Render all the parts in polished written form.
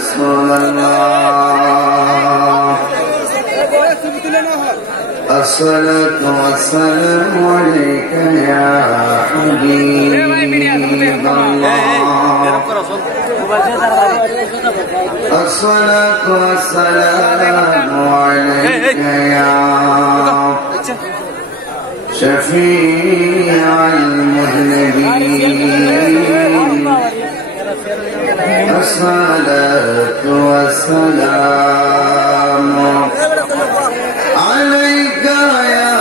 رسول الله الصلاة والسلام عليك يا حبيب الله الصلاة والسلام عليك يا شفيع المذنبين الصلاة والسلام عليك يا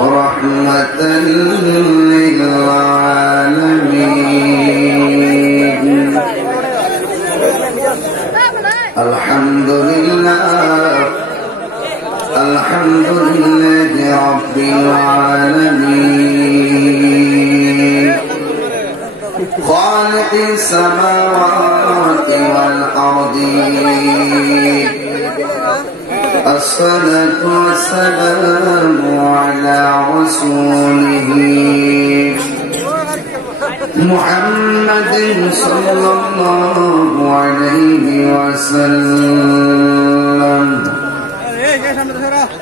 رحمة للعالمين الحمد لله الحمد لله رب العالمين خالق السماوات والأرضين الصلاة والسلام على رسوله محمد صلى الله عليه وسلم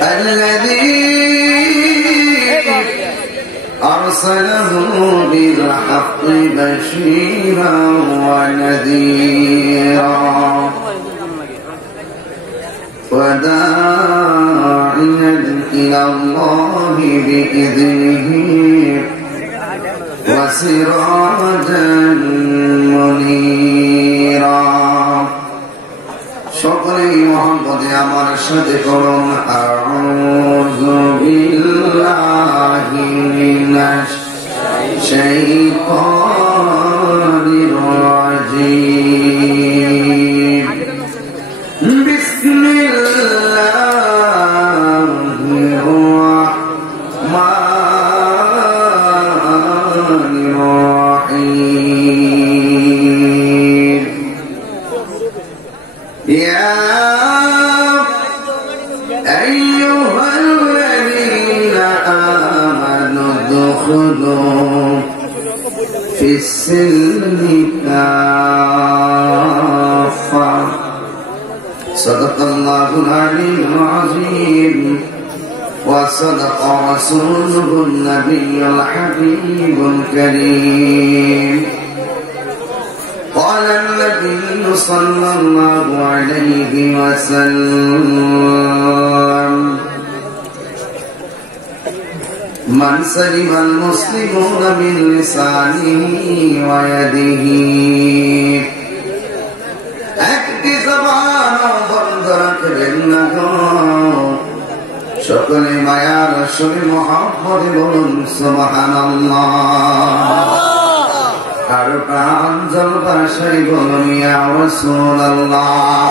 الذي أرسله بالحق بشيرا ونذيرا وداعيا إلى الله بإذنه وسراجا منيرا شكري محمد আমার সাথে করুন আউযু বিল্লাহি মিনাশ শাইতানির রাজীম বিসমিল্লাহির রাহমানির রাহিম ইয়া أيها الذين آمنوا ادخلوا في السلم كافة صدق الله العلي العظيم وصدق رسوله النبي الحبيب الكريم قال النبي صلى الله عليه وسلم من سلم المسلمون من لسانه ويده একটি জবান বন্ধ রাখবেন না গো সকলে মায়ার রাসূল মুহাম্মদ বলুন সুবহানাল্লাহ আর প্রাঞ্জল ভাষায় বলুন ইয়া রাসূলুল্লাহ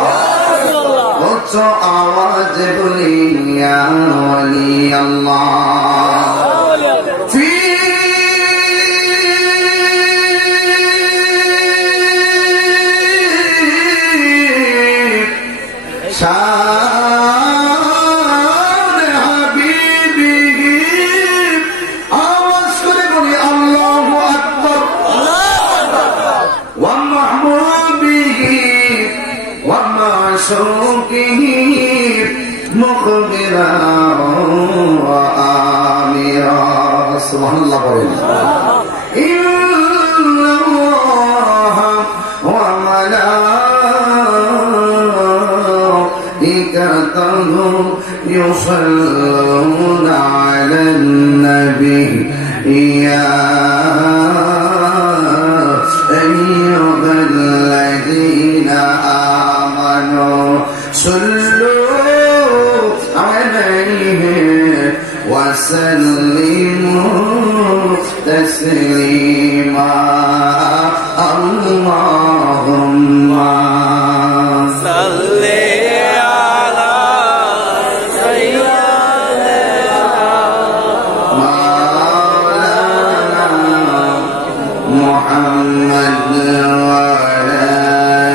উচ্চ আওয়াজে বলুন ইয়া ওয়ালি আল্লাহ ফি مخبرا وآمرا سبحان الله قريب إن الله وملائكته يصلون على النبي يا أيها الذين آمنوا صلوا عليه وسلموا تسليما اللهم صل على سيدنا مولانا محمد وعلى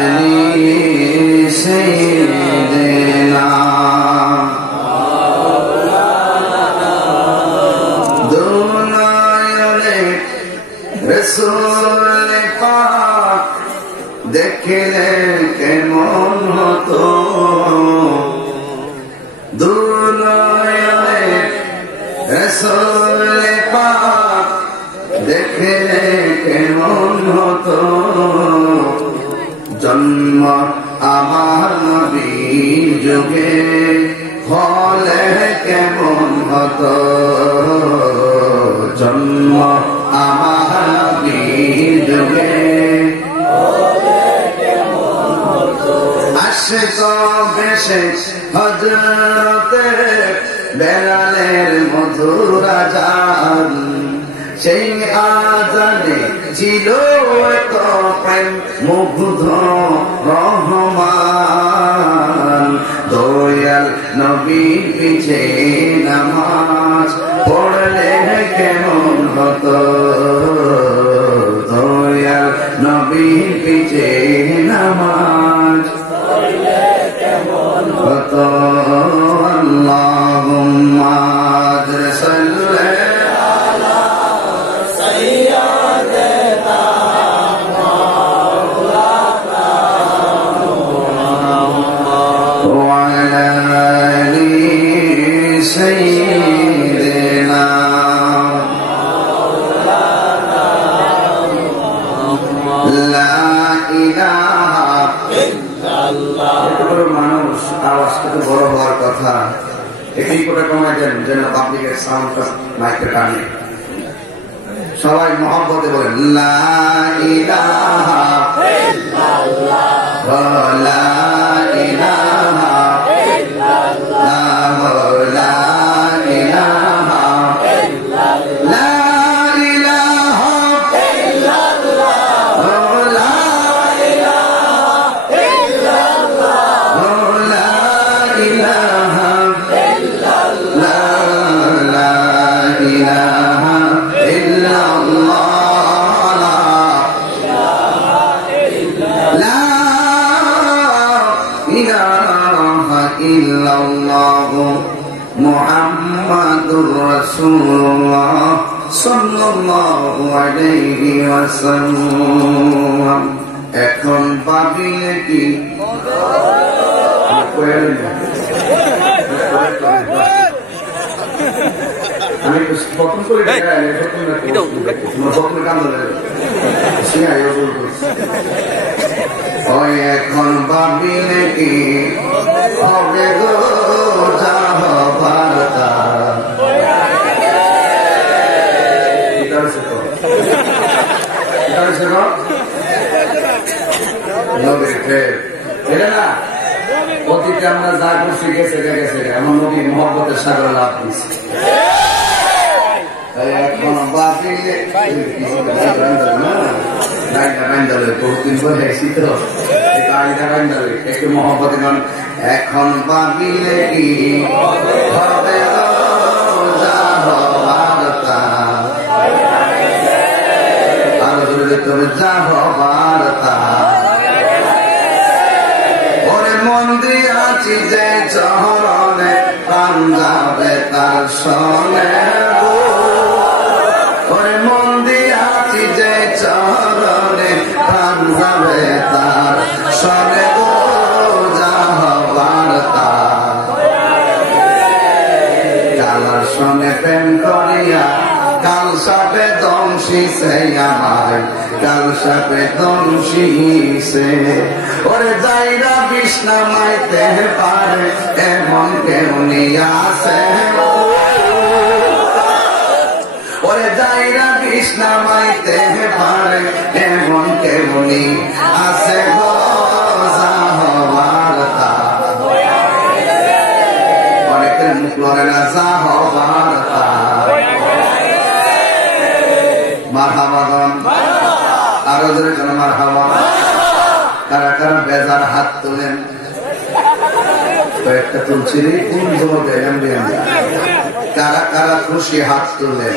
آله سيدنا رسول پاک দেখলে কেমন হতো দুনয়নে রাসূল পাক দেখলে কেমন হতো জন্ম আমার নবীর যুগে হলে কেমন হতো জন্ম আমার নবীর যুগে আসে কবে শেষ হযরতের বেলালের মধুর আযান সেই আযানে ছিল এত প্রেম মুগ্ধ রহমান দয়াল নবীর পিছে নামাজ পড়লে কেমন হতো দয়াল নবীর পিছে নামাজ পড়লে কেমন হতো আল্লাহুম্মা সাল্লি বড় হওয়ার কথা একই কোটা কমায় দেন যেন পাবলিকের সাউন্ডটা মাইকে টানে সবাই মহব্বতে বলেন লা ইলাহা ইল্লাল্লাহ লা ইলাহা ইল্লাল্লাহ লা ইলাহা ইল্লাল্লাহ লা ইলাহা ইল্লাল্লাহ লা ইলাহা ইল্লাল্লাহ লা ইলাহা ইল্লাল্লাহ লা ইলাহা মুহাম্মাদুর রাসূলুল্লাহ সাল্লাল্লাহু আলাইহি ওয়াসাল্লাম এখন পাবিলে কি আমি প্রথম করে এখন পাবিলে কি হবে গো ভারতা অতীতে আমরা যা করছি গেছে গেছে আমার নবী মহব্বতের সাগরে লাভ দিচ্ছি এখন বাপিলে বহুদিন পরে শীত একটু মহব্বত এখন বাপিলে কি হবে আরো জোরে তুমি যাহ বার্তা ওরে মন্দির আছি যে চরণে প্রাণ যাবে তার সনে ওরে মন্দির আছি যে চরণে প্রাণ যাবে তার সনে গো যাহ বার্তা কালার সনে প্রেম করিয়া কাল সাপে দংশিছে আমায় কাল সাপে দংশিছে ওরে যাইরা বিষ্ণা মাইতে পারে এমন কেমনি আছে ওরে যাইরা বিষ্ণা মাইতে পারে এমন কেমনি আছে গো যাহবারতা অনেকের মুখ লড়ে না যাহবারতা মারহাবাগন আরো জোরে যেন মারহাবা কারা কারা বেজার হাত তোলেন কয়েকটা তুলছি কোন জবাবে কারা কারা খুশি হাত তোলেন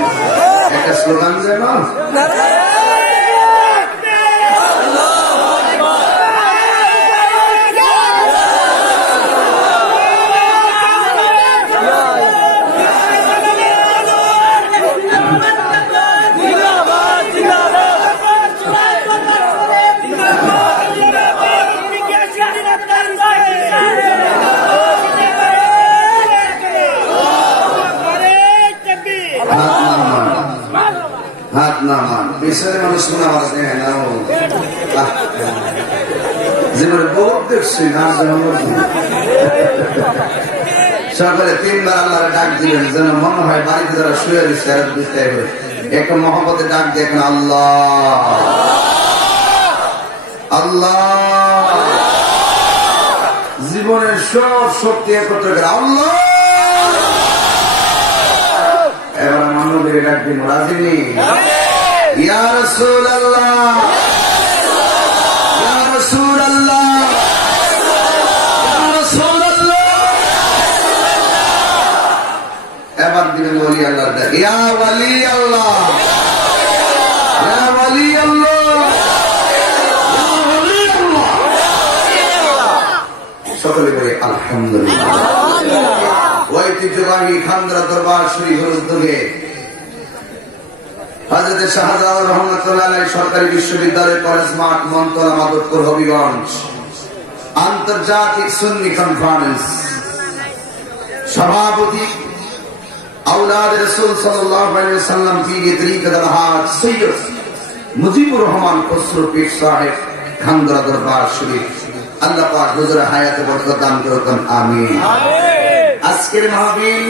একটা স্লোগান যেন পিছনে মানুষ শোনা আমার জীবনে বহুত দেখছি না সকালে 3 বার আল্লাহর ডাক দিলেন যেন মনে হয় বাড়িতে যারা শুয়ে দিচ্ছে একটা মহব্বতে ডাক দেখেন আল্লাহ আল্লাহ জীবনের সব শক্তি একত্র করে আল্লাহ এবার মানবীর ডাক দিন রাজিনী ইয়া রাসূলুল্লাহ ইয়া রাসূলুল্লাহ ইয়া রাসূলুল্লাহ এবার দিবেন ওলি আল্লাহ ডাক ইয়া ওলি আল্লাহ ইয়া ওলি আল্লাহ সকলে বলে আলহামদুলিল্লাহ ঐতিহ্যবাহী খানদরা দরবার শরীফের উদ্যোগে হযরত শাহজালাল রহমাতুল্লাহ আলাইহি সরকারি বিশ্ববিদ্যালয় কলেজ মাঠ মনতলা মাধবপুর হবিগঞ্জ আন্তর্জাতিক সুন্নি কনফারেন্স সভাপতি আওলাদ রাসূল সাল্লাল্লাহু আলাইহি ওয়াসাল্লাম পীর তরিকত আল-হাজ সৈয়দ মুজিবুর রহমান খসরু পীর সাহেব খানদরা দরবার শরীফ আল্লাহ পাক হুজুরের হায়াতে বরকত দান করুন আমিন। আজকের মাহফিল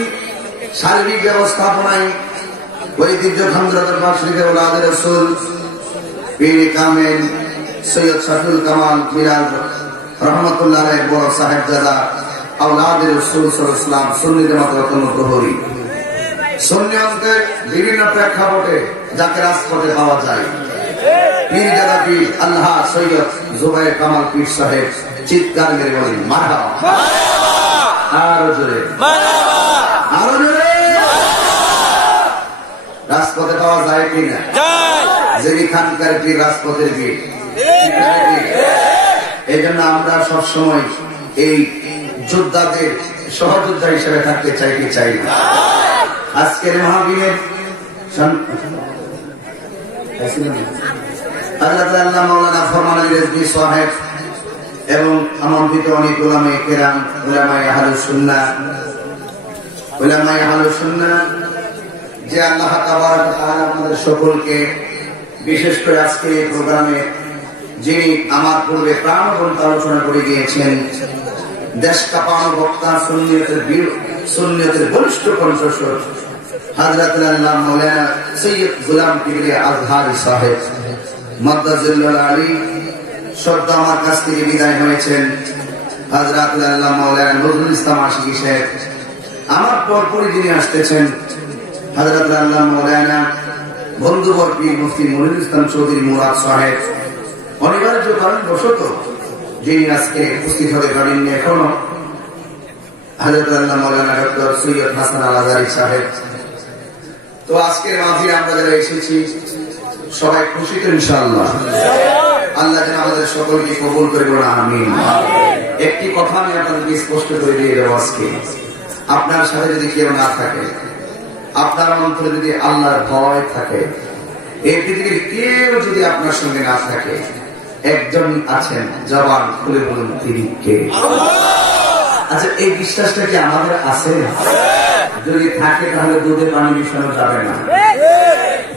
সার্বিক ব্যবস্থাপনায় ঐতিহ্য খানদরা দরবার শরীফের আওলাদ রাসূল পীর কামেল সৈয়দ শাফিউল কামাল মিরাজ রহমাতুল্লাহ আলাইহি বড় সাহেবজাদা আওলাদ রাসূল সাল্লাল্লাহু আলাইহি ওয়াসাল্লাম সুন্নি জামাত রতন প্রহরী সুন্নি অঙ্কের বিভিন্ন প্রেক্ষাপটে যাকে রাজপথে পাওয়া যায় পীরজাদা পীর আল্লাহ সৈয়দ জুবায়ের কামাল পীর সাহেব চিৎকার মেরে বলেন মারহাবা আরো জোরে আরো জোরে রাজপথে পাওয়া যায় কিনা যিনি খানকার পীর রাজপথের পীর এই জন্য আমরা সবসময় এই যোদ্ধাদের সহযোদ্ধা হিসেবে থাকতে চাই না। আজকের মাহফিলের আল্লাহ মাওলানা ফরমান আলী রেজভী সাহেব এবং আমন্ত্রিত অনেক উলামায়ে কেরাম উলামায়ে আহলুস সুন্নাহ যে আল্লাহ তাবারক ওয়া তাআলা আমাদের সকলকে বিশেষ করে আজকে এই প্রোগ্রামে যিনি আমার পূর্বে প্রাণবন্ত আলোচনা করে গিয়েছেন দেশ কাঁপানো বক্তা সুন্নিয়তের বলিষ্ঠ কণ্ঠস্বর হযরত আল্লাহ মাওলানা সৈয়দ গোলাম পীর আজহারী সাহেব মাদ্দাজিল্লাহ আলী শব্দ আমার কাছ থেকে বিদায় হয়েছেন হযরত আল্লাহ মাওলানা নজরুল ইসলাম আশিকি সাহেব। আমার পরপরই যিনি আসতেছেন হযরত আল্লাহ মাওলানা বন্ধুবর পীর মুফতি মনিরুল ইসলাম চৌধুরী মুরাদ সাহেব অনিবার্য কারণবশত যিনি আজকে উপস্থিত হতে পারেননি এখনো হযরত আল্লাহ মাওলানা ডক্টর সৈয়দ হাসান আল আজারী সাহেব। তো আজকের মাঝে আমরা যারা এসেছি সবাই খুশি তো ইনশাআল্লাহ আল্লাহ যেন আমাদের সকলকে কবুল করে বলে আমিন। একটি কথা আমি আপনাদেরকে স্পষ্ট করে দিয়ে দেবো আজকে আপনার সাথে যদি কেউ না থাকে আপনার অন্তরে যদি আল্লাহর ভয় থাকে এই পৃথিবীর কেউ যদি আপনার সঙ্গে না থাকে একজন আছেন জবান খুলে বলুন তিনি কে। আচ্ছা এই বিশ্বাসটা কি আমাদের আছে? যদি থাকে তাহলে দুধে পানি মিশানো যাবে না,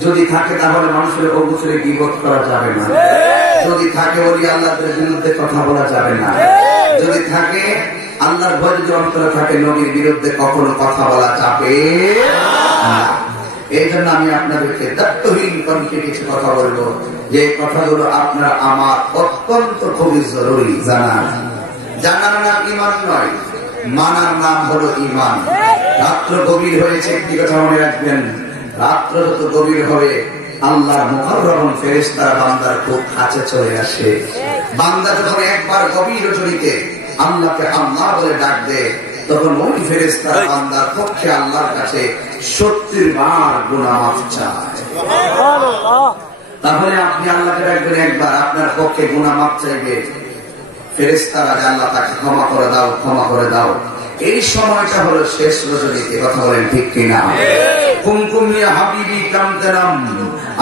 যদি থাকে তাহলে মানুষের অগোচরে গীবত করা যাবে না, যদি থাকে ওলি আল্লাহর বিরুদ্ধে কথা বলা যাবে না, যদি থাকে আল্লাহর ভয় যদি অন্তরে থাকে নবীর বিরুদ্ধে কখনো কথা বলা যাবে না। এই জন্য আমি আপনাদেরকে দায়িত্বহীন কণ্ঠে কিছু কথা বলবো যে কথাগুলো আপনার আমার অত্যন্ত খুবই জরুরি জানার নাম ঈমান নয়, মানার নাম হলো ঈমান। রাত্র গভীর হয়েছে, একটি কথা মনে রাখবেন, রাত্র যত গভীর হবে আল্লাহর মুকাররম ফেরেশতারা বান্দার খুব কাছে চলে আসে। বান্দা যখন একবার গভীর রজনীতে আল্লাহকে আল্লাহ বলে ডাক দেয় তখন ওই ফেরেশতারা বান্দার পক্ষে আল্লাহর কাছে 70 বার গুনাহ মাফ চায়। তাহলে আপনি আল্লাহকে ডাকবেন একবার, আপনার পক্ষে গুনাহ মাফ চাইবে ফেরেশতারা, আল্লাহ তাকে ক্ষমা করে দাও, ক্ষমা করে দাও। এই সময়টা হলো শেষ রজনীতে, কথা বলেন ঠিক কিনা? কুমকুমিয়া হাবিবি কামতারাম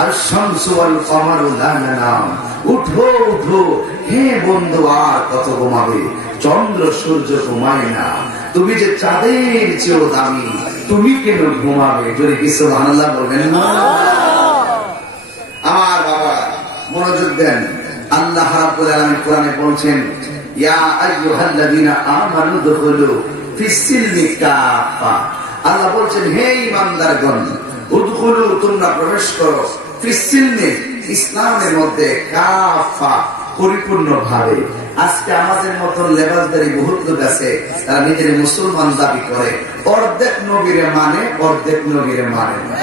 আর শামসু ওয়াল কমারু লা নাম। উঠো উঠো হে বন্ধু, আর কত ঘুমাবে, চন্দ্র সূর্য ঘুমায় না, তুমি যে চাঁদের চেয়েও দামি, তুমি কেন ঘুমাবে? যদি সুবহানাল্লাহ বলবেন না। আমার মনোযোগ দেন। আল্লাহ রাব্বুল আলামিন কোরআনে বলছেন, ইয়া আইয়ুহাল্লাযীনা আমানু দুখুলু ফিস-সিলমি কাফা। আল্লাহ বলছেন, হে ঈমানদারগণ, উদখুলু, তোমরা প্রবেশ করো, ফিস-সিলমি, ইসলামের মধ্যে, কাফা, পরিপূর্ণভাবে। আজকে আমাদের মতন লেবাসদারি বহুত লোক আছে, তারা নিজের মুসলমান দাবি করে, অর্ধেক নবীরে মানে, অর্ধেক নবীরে মানে না।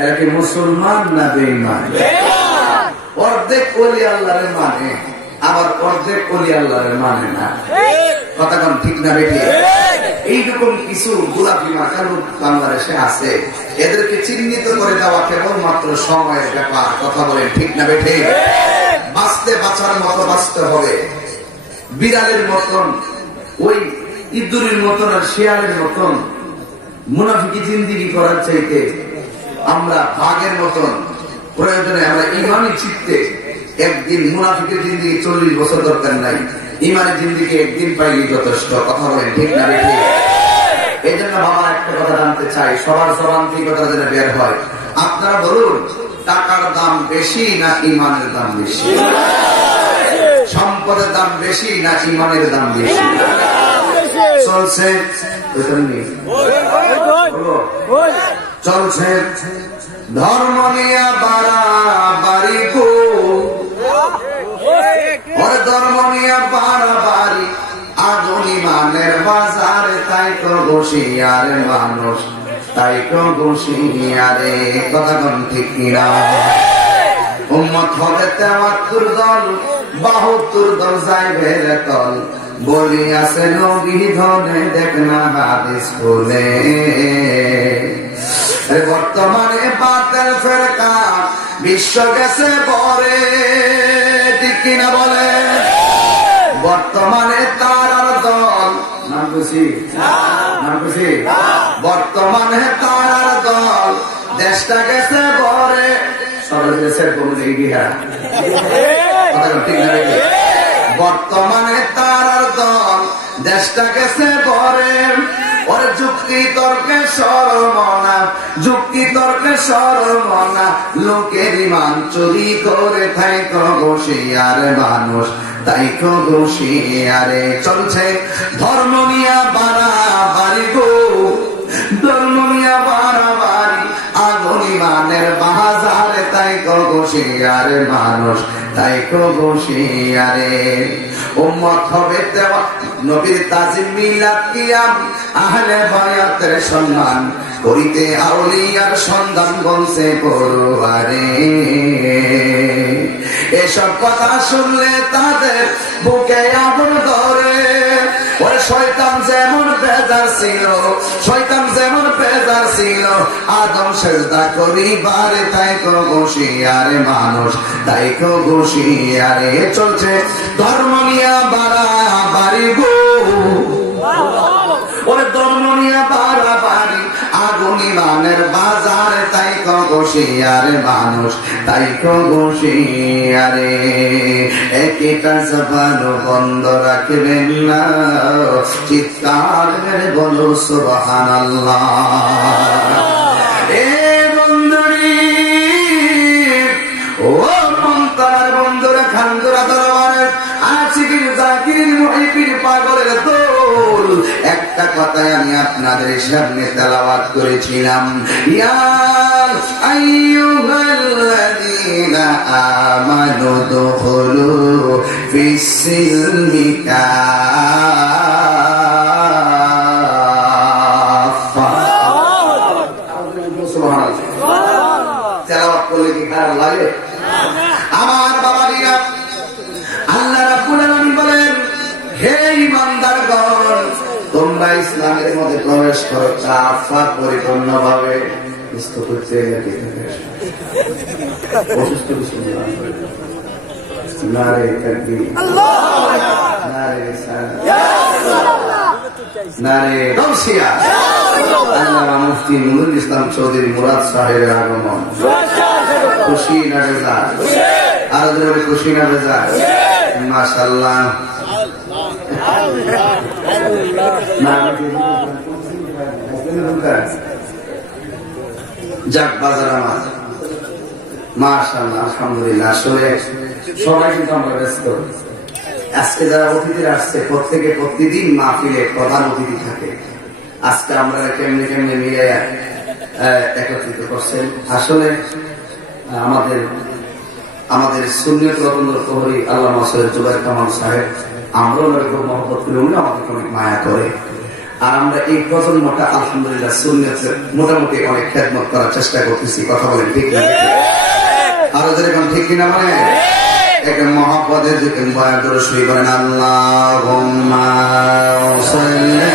এরা কি মুসলমান না বেঈমান? অর্ধেক ওলি আল্লাহরে মানে, আবার অর্ধেক ওলি আল্লাহরে মানে না। কথা কোন ঠিক না বেটি? এইরকম কিছু গোলাপি মাখানো বাংলাদেশে আছে, এদেরকে চিহ্নিত করে দেওয়া কেবলমাত্র সময়ের ব্যাপার। কথা বলেন ঠিক না বেটি? বাঁচতে বাঁচার মতো বাঁচতে হবে। বিড়ালের মতন, ওই ইঁদুরের মতন আর শিয়ালের মতন মুনাফিকি জিন্দিগি করার চাইতে আমরা বাঘের মতন প্রয়োজনে আমরা ইমানি চিত্তে একদিন, মুনাফিকের জিন্দিগি 40 বছর দরকার নাই, ইমানের জিন্দিগি একদিন পাইলে যথেষ্ট। কথা বলেন ঠিক না বেটি? এই জন্য বাবা একটা কথা জানতে চাই, সবার জবান থেকে কথা যেন বের হয়। আপনারা বলুন, টাকার দাম বেশি না ইমানের দাম বেশি? সম্পদের দাম বেশি না ইমানের দাম বেশি? চলছে চলছে ধর্ম নিয়ে বাড়াবাড়ি, ধর্ম নিয়ে বাড়াবাড়ি, আগুন ইমানের বাজারে, তাই তো বসিয়ার মানুষ, তাই তো বসিয়ারে। কথা কোন ঠিক কিনা? উম্মত হবে 73 দল, 72 দল যাইবে রে তল, বলি আছে নবী ধনে, দেখ না হাদিস খুলে। বর্তমানে বাতেল ফেরকা বিশ্ব গেছে পরে, ঠিক কিনা বলে? বর্তমানে তারার দল, নাম খুশি নাম খুশি, বর্তমানে তারার দল, দেশটা গেছে পরে, সরল দেশের কোন দিঘা। ঠিক না? বর্তমানে তারার দল, দেশটা গেছে পরে, ওর যুক্তি তর্কে সরমনা, যুক্তি তর্কে সরমনা, লোকের ইমান চুরি করে থাইক বসিয়ার মানুষ, তাইক বসিয়ারে। চলছে ধর্ম নিয়া বাড়াবাড়ি গো, ধর্ম নিয়া বাড়াবাড়ি, আগুন ইমানের বাজারে, তাইক বসিয়ারে মানুষ, তাইক বসিয়ারে। উম্মত হবে দেওয়া নবীর তাজিম, মিলাদ কিয়াম, আহলে বায়াতের সম্মান করিতে, আউলিয়ার সন্ধান বলছে পড়ুয়ারে। এসব কথা শুনলে তাদের বুকে আগুন ধরে। ওই শয়তান যেমন বেজার ছিল, শয়তান যেমন বেজার ছিল, আদম সেজদা করিবারে, তাই তো বসিয়ারে মানুষ, তাই তো বসিয়ারে। চলছে ধর্ম নিয়া বাড়াবাড়ি গো, ওরে ধর্ম নিয়া বাড়াবাড়ি, আগুন ইমানের বাজারে, তাই তো বসিয়ারে মানুষ, তাই তো বসিয়ারে। একটা জবান বন্ধ রাখবেন না, চিৎকার মেরে বলো সুবহানাল্লাহ। এ বন্ধুরি, ও মন্তার বন্ধুরা, খান্দুরা দরবারে আশিকির জাকির মুহিবির পাগলের দোল। একটা কথাই আমি আপনাদের সামনে তেলাওয়াত করেছিলাম, ইয়া আইয়ুহাল্লাযীনা আমানু দুখুলু ফিস-সিলমি কাফা। সুবহানাল্লাহ। তেলাওয়াত করলে কি খারাপ লাগে? আমার বাবারা, আল্লাহ রাব্বুল আলামিন বলেন, হে ঈমানদারগণ, তোমরা ইসলামের মধ্যে প্রবেশ করো কাফা, পরিপূর্ণভাবে। সুস্থ করতে অসুস্থ নারে তাকবীর, নারে নারে গাউসিয়া। আল্লামা মুফতি নুরুল ইসলাম চৌধুরী মুরাদ সাহেবের আগমন, খুশি না বেজা? আরো জোরে খুশি না বেজা? মাশাআল্লাহ। যাক বাজার আমার মাশাআল্লাহ, আলহামদুলিল্লাহ। আসলে সবাই কিন্তু আমরা ব্যস্ত। আজকে যারা অতিথি আসছে প্রত্যেকে প্রতিদিন মাহফিলে প্রধান অতিথি থাকে। আজকে আমরা কেমনে কেমনে মিলে একত্রিত করছেন। আসলে আমাদের সুন্নিয়ত রতন প্রহরী আল্লামা সৈয়দ জুবায়ের কামাল সাহেব, আমরাও খুব মহব্বত করি, উনি আমাদের অনেক মায়া করে। আর আমরা এই প্রজন্মটা আলহামদুলিল্লাহ সুন্নিয়ত মোটামুটি অনেক খেদমত করার চেষ্টা করতেছি। কথা বলেন ঠিক না? আরো যেরকম ঠিক কিনা মানে একটা মহব্বতের দিকে বয়ান করে শুরু করেন আল্লাহুম্মা সাল্লি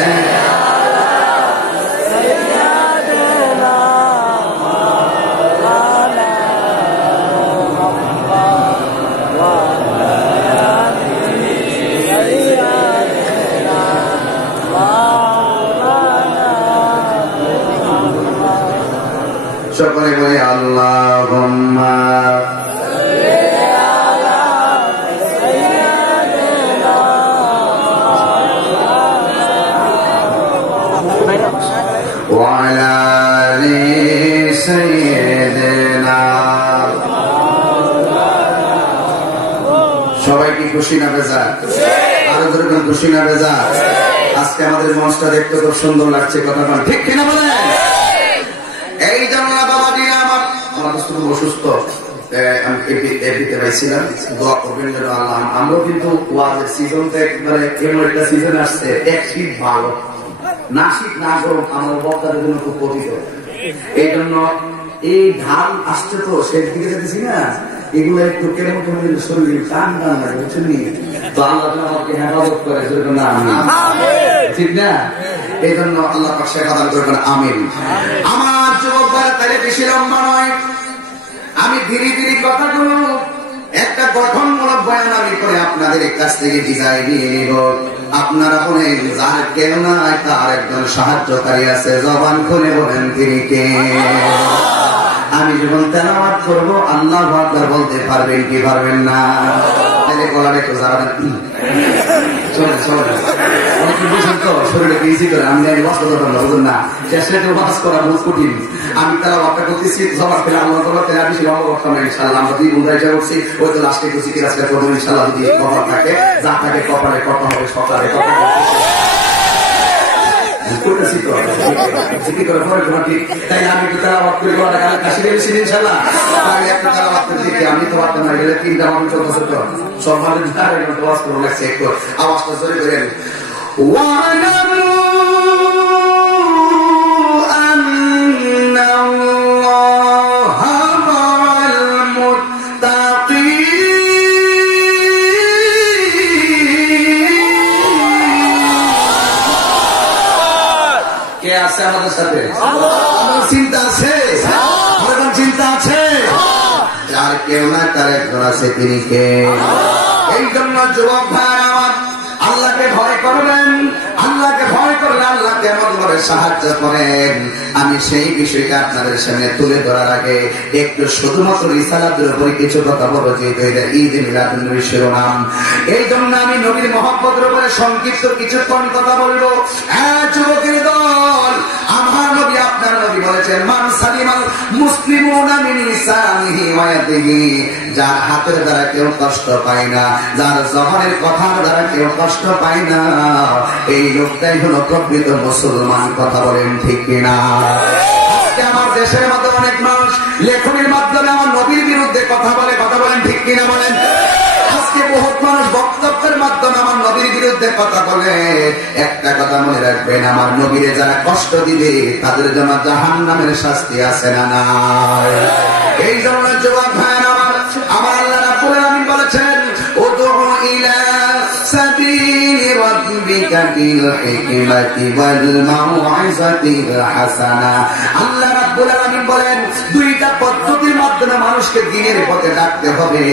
সকলে বলে আল্লাহুম্মা ওয়া আলা আলি সাইয়্যিদিনা। সবাই কি খুশি না বেজার? আরো যেরকম খুশি না বেজার? আজকে আমাদের মঞ্চটা দেখতে খুব সুন্দর লাগছে। কথা বলেন ঠিক কিনা বলেন? এই জন্য বাবাজি আমার খুব অসুস্থ, আমি এপিতে পাইছিলাম, দোয়া করবেন যেন আল্লাহ। আমরাও কিন্তু ওয়াজের সিজনটা একবারে এমন একটা সিজন আসছে, এক শীত ভালো না, শীত না গরম, আমার বক্তাদের জন্য খুব পতিত। এই জন্য এই ঢাল আসছে তো সে দিকে যেতেছি না, এগুলো একটু কেমন কেমন শরীর টান টান লাগে, বুঝছেন নি? তো আল্লাহ আমাকে হেফাজত করে, না ঠিক না? এই জন্য আল্লাহ পাশে আদান করবেন, আমিন। আমার যুবক ভাই তাহলে বেশি লম্বা নয়, আমি ধীরে ধীরে কথাগুলো একটা গঠনমূলক বয়ান আমি করে আপনাদের কাছ থেকে বিদায় নিয়ে নিব। আপনারা বলেন যার কেউ নাই তার একজন সাহায্যকারী আছে, জবান খুলে বলেন তিনি কে? আমি যখন তেলাওয়াত করবো আল্লাহু আকবার বলতে পারবেন কি পারবেন না? তাহলে গলার একটু যারা চলে চলে অনেক বুঝেন তো, শরীরে বেশি করে আমি বাস করতে পারবো, বুঝুন না, চেষ্টা করে বাস করা বহুত কঠিন। আমি তেলাওয়াতটা করতেছি, জবাব পেলে আল্লাহ করবো, তেলা বেশি লম্বা করতাম না ইনশাআল্লাহ। আমরা দুই বন্ধু হিসাবে করছি, ওই তো লাস্টে একটু সিটি রাস্তায় করবো ইনশাআল্লাহ। যদি কপাল থাকে, যা থাকে কপালে কথা হবে, সকালে কথা হবে। তাই আমি একটু তেলাওয়াত করে কাশি বেশি ইনশাআল্লাহ। একটা তেলাওয়াত করে দিতে আমি তো পারতাম না, গেলে তিনটা মানুষ চলতে ছোট সব মানুষ লাগছে, একটু আওয়াজটা জোরে করেন। কে আছে আমাদের সাথে? চিন্তা আছে, চিন্তা আছে, যার কেউ না তার একজন আছে, তিনি কে? এই জন্য যুবক ভাই আমার আল্লাহকে ভয় করবেন, আল্লাহকে ভয় করলে আল্লাহ কেমন ভাবে সাহায্য করেন। আমি সেই বিষয়টা আপনাদের সামনে তুলে ধরার আগে একটু শুধুমাত্র রিসালাতের উপরে কিছু কথা বলবো, যেহেতু এটা ঈদ মিলাদুন নবীর শিরোনাম। এই জন্য আমি নবীর মহব্বতের উপরে সংক্ষিপ্ত কিছুক্ষণ কথা বলবো। হ্যাঁ যুবকের দল, আমার নবী আপনার নবী বলেছেন, মান সালিমাল মুসলিমুনা মিন লিসানিহি ওয়া ইয়াদিহি, যার হাতের দ্বারা কেউ কষ্ট পায় না, যার জবানের কথার দ্বারা কেউ কষ্ট পায় না, এই লোকটাই হলো প্রকৃত মুসলমান। কথা বলেন ঠিক কিনা? আমার দেশের মধ্যে অনেক মানুষ লেখনের মাধ্যমে আমার নবীর বিরুদ্ধে কথা বলে, কথা বলেন ঠিক কিনা বলেন? আজকে বহুত মানুষ বক্তব্যের মাধ্যমে আমার নবীর বিরুদ্ধে কথা বলে। একটা কথা মনে রাখবেন, আমার নবীরে যারা কষ্ট দিবে তাদের জন্য জাহান্নামের শাস্তি আছে না নাই? এই জন্য যুবক ভাই আমার আল্লাহ রাব্বুল আলামিন বলেছেন, উদউ ইলা সাবিলি রাব্বিকা বিল হিকমাতি ওয়াল মাউইযাতিল হাসানা। আল্লাহ রাব্বুল আলামিন বলেন, দুইটা পদ্ধতির মাধ্যমে মানুষকে দ্বীনের পথে ডাকতে হবে।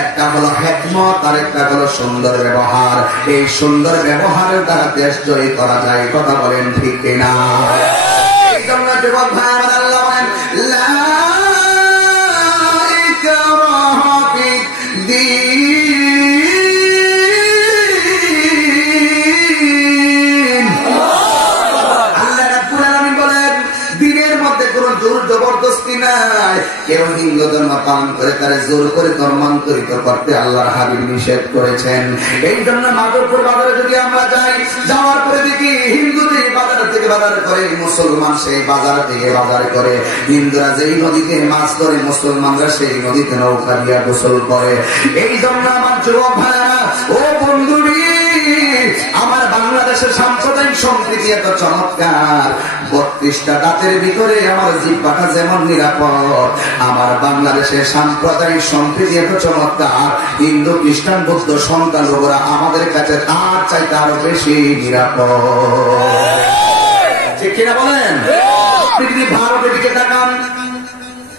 একটা হলো হিকমত, আর একটা হলো সুন্দর ব্যবহার। এই সুন্দর ব্যবহারের দ্বারা দেশ জয় করা যায়। কথা বলেন ঠিক কিনা? এই জন্য যুবক ভাই আমার আল্লাহ বলেন, লা ইকরাহা ফিদ্দীন। আল্লাহ রাব্বুল আলামিন বলেন, দ্বীনের মধ্যে কোনো জোর জবরদস্তি নাই, কেউ হিন্দু ধর্ম পালন করে তারা জোর করে ধর্মান্তরিত করতে আল্লাহর হাবিব নিষেধ করেছেন। এই জন্য মাধবপুর বাজারে যদি আমরা যাই, যাওয়ার পরে দেখি হিন্দুদের বাজার থেকে বাজার করে, মুসলমান সেই বাজার থেকে বাজার করে। হিন্দুরা যেই নদীতে মাছ ধরে, মুসলমানরা সেই নদীতে নৌকা দিয়া গোসল করে। এই জন্য আমার যুবক ভাইয়েরা, ও বন্ধুরি, আমার বাংলাদেশের সাম্প্রদায়িক সম্প্রীতি এত চমৎকার। 32টা দাঁতের ভিতরে আমার জিহ্বাটা যেমন নিরাপদ, আমার বাংলাদেশের সাম্প্রদায়িক সম্প্রীতি এত চমৎকার। হিন্দু, খ্রিস্টান, বৌদ্ধ সংখ্যালঘুরা আমাদের কাছে তার চাইতে আরো বেশি নিরাপদ। ঠিক কিনা বলেন? আপনি যদি ভারতের দিকে তাকান,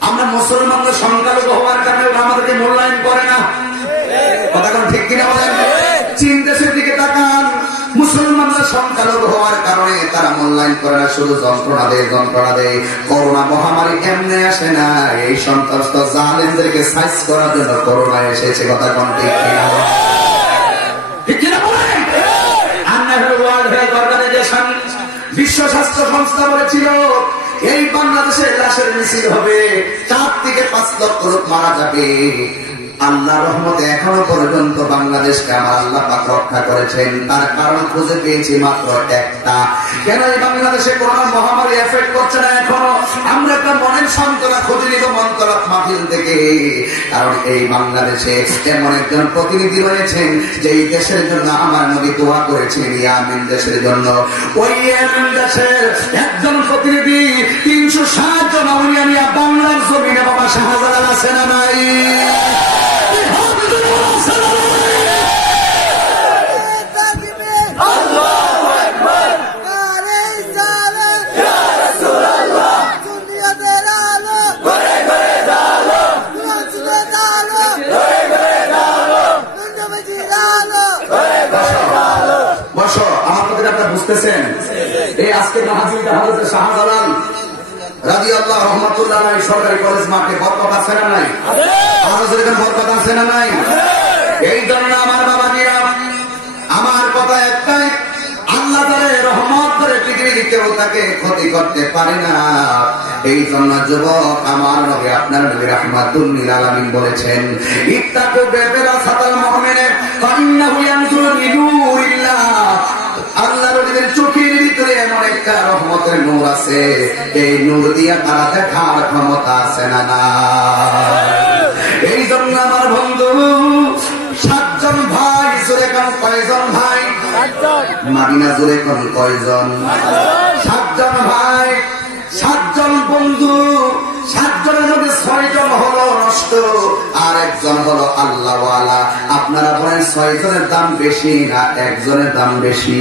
আমরা মুসলমানরা সংখ্যালঘু হওয়ার কারণে ওরা আমাদেরকে মূল্যায়ন করে না। কথা কোন ঠিক কিনা বলেন? চীন দেশের দিকে তাকান, মুসলমানরা সংখ্যালঘু হওয়ার কারণে তারা মূল্যায়ন করে না, শুধু যন্ত্রণা দেয়, যন্ত্রণা দেয়। করোনা মহামারী এমনি আসে না, এই সন্ত্রাস্ত জালেমদেরকে সাইজ করার জন্য করোনা এসেছে। কথা কোন ঠিক কিনা? ঠিক কিনা বলেন? ওয়ার্ল্ড হেলথ অর্গানাইজেশন, বিশ্ব স্বাস্থ্য সংস্থা বলেছিল এই বাংলাদেশে লাশের মিছিল হবে, 4 থেকে 5 লক্ষ লোক মারা যাবে। আল্লাহ রহমতে এখনো পর্যন্ত বাংলাদেশকে আমার আল্লাহ পাক রক্ষা করেছেন। তার কারণ খুঁজে পেয়েছি মাত্র একটা। কেন এই বাংলাদেশে করোনা মহামারী এফেক্ট করছে না এখনো? আমরা একটা মনের সান্ত্বনা খুঁজে নিব মন্তরাত মাহফিল থেকে। কারণ এই বাংলাদেশে এমন একজন প্রতিনিধি রয়েছেন যে এই দেশের জন্য আমার নবী দোয়া করেছেন, ইয়ামিন দেশের জন্য। ওই ইয়ামিন দেশের একজন প্রতিনিধি 360 জন আউলিয়া নিয়ে বাংলার জমিনে বাবা শাহজালাল আছে না নাই? বুঝতেছেন? এই আজকে মাহফিলটা হযরত শাহজালাল রাদিয়াল্লাহু রাহমাতুল্লাহ আলাইহি সরকারি কলেজ মাঠে বরকত আছে না নাই? আমাদের এখানে বরকত আছে না নাই? এই জন্য আমার বাবাজিরা, আমার কথা একটাই, আল্লাহ তাআলার রহমত করে পৃথিবীতে কেউ তাকে ক্ষতি করতে পারে না। এই জন্য যুবক, আমার নবী, আপনার নবী রাহমাতুল লিল আলামিন বলেছেন, ইত্তাকু বিরাসাতাল মুমিনে ফাইন্নাহু ইয়ানজুরু বিনুরিল্লাহ। আল্লাহ নবীর চোখের ভিতরে এমন একটা রহমতের নূর আছে, এই নূর দিয়া তারা দেখার ক্ষমতা আছে না না? এই জন্য আমার বন্ধু, 7 জন ভাই, জোরে কোন কয়জন ভাই? মাদিনা জোরে কোন কয়জন? 7 জন ভাই, 7 জন বন্ধু। 7 জনের মধ্যে 6 জন হলো নষ্ট, আর 1 জন হলো আল্লাহওয়ালা। আপনারা বলেন 6 জনের দাম বেশি না 1 জনের দাম বেশি?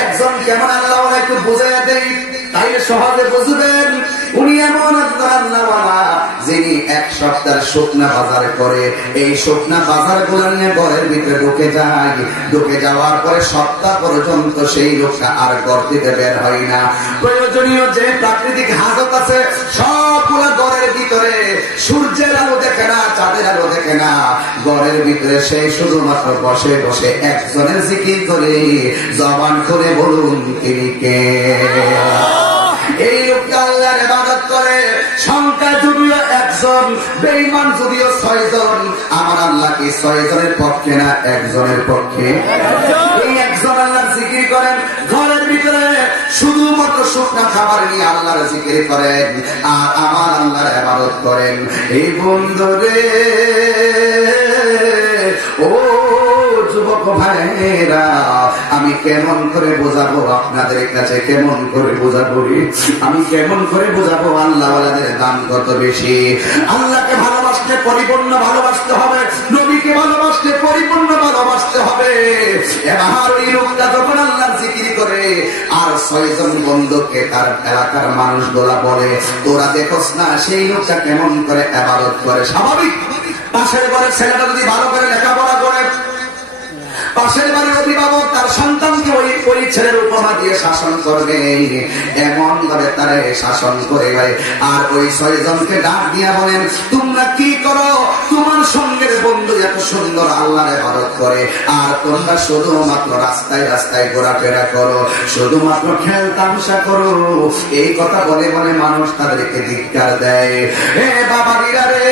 1 জন কেমন আল্লাহওয়ালা একটু বুঝাই দেই, তাইলে সহজে বুঝবেন। উনি এমন আল্লাহওয়ালা যিনি 1 সপ্তাহ শুকনা বাজার করে, এই শুকনা বাজার গুলো নিয়ে ঘরের ভিতরে ঢুকে যায়। ঢুকে যাওয়ার পরে সপ্তাহ পর্যন্ত সেই লোকটা আর ঘর থেকে বের হয় না। প্রয়োজনীয় যে প্রাকৃতিক হাজত আছে সবগুলো ঘরের ভিতরে, সূর্যের আলো দেখে না, চাঁদের আলো দেখে না, ঘরের ভিতরে সেই শুধুমাত্র বসে বসে একজনের জিকির করে। জবান খুলে বলুন তিনি কে? এই লোকটা আল্লাহর ইবাদত করে। সংখ্যা যদিও 1 জন, বেঈমান যদিও 6 জন, আমার আল্লাহ কি 6 জনের পক্ষে না 1 জনের পক্ষে? এই 1 জন আল্লাহর জিকির করেন, ঘরের ভিতরে শুধুমাত্র শুকনা খাবার নিয়ে আল্লাহর জিকির করেন, আর আমার আল্লাহর ইবাদত করেন। এই বন্ধু রে, ও যুবক ভাইরা, আমি কেমন করে বোঝাবো আপনাদের কাছে? কেমন করে বোঝাবো? আমি কেমন করে বোঝাবো আল্লাহওয়ালাদের দাম কত বেশি? আল্লাহকে ভালোবাসতে পরিপূর্ণ ভালোবাসতে হবে, নবীকে ভালোবাসতে পরিপূর্ণ ভালোবাসতে হবে। এবার ওই লোকটা যখন আল্লাহর জিকির করে আর 6 জন বন্ধুকে তার এলাকার মানুষগুলা বলে, তোরা দেখোস না সেই লোকটা কেমন করে ইবাদত করে? স্বাভাবিক, পাশের ঘরের ছেলেটা যদি ভালো করে লেখাপড়া করে, পাশের বাড়ির অভিভাবক তার সন্তানকে ওই ছেলের উপমা দিয়ে শাসন করবে, এমন ভাবে তারা শাসন করে। আর ওই 6 জনকে ডাক দিয়া বলেন, তোমরা কি করো? তোমার সঙ্গের বন্ধু বন্ধু এত সুন্দর আল্লাহর ইবাদত করে, আর তোমরা শুধুমাত্র রাস্তায় রাস্তায় ঘোরাফেরা করো, শুধুমাত্র খেল তামাশা করো। এই কথা বলে বলে মানুষ তাদেরকে ধিক্কার দেয়। হে বাবা রে,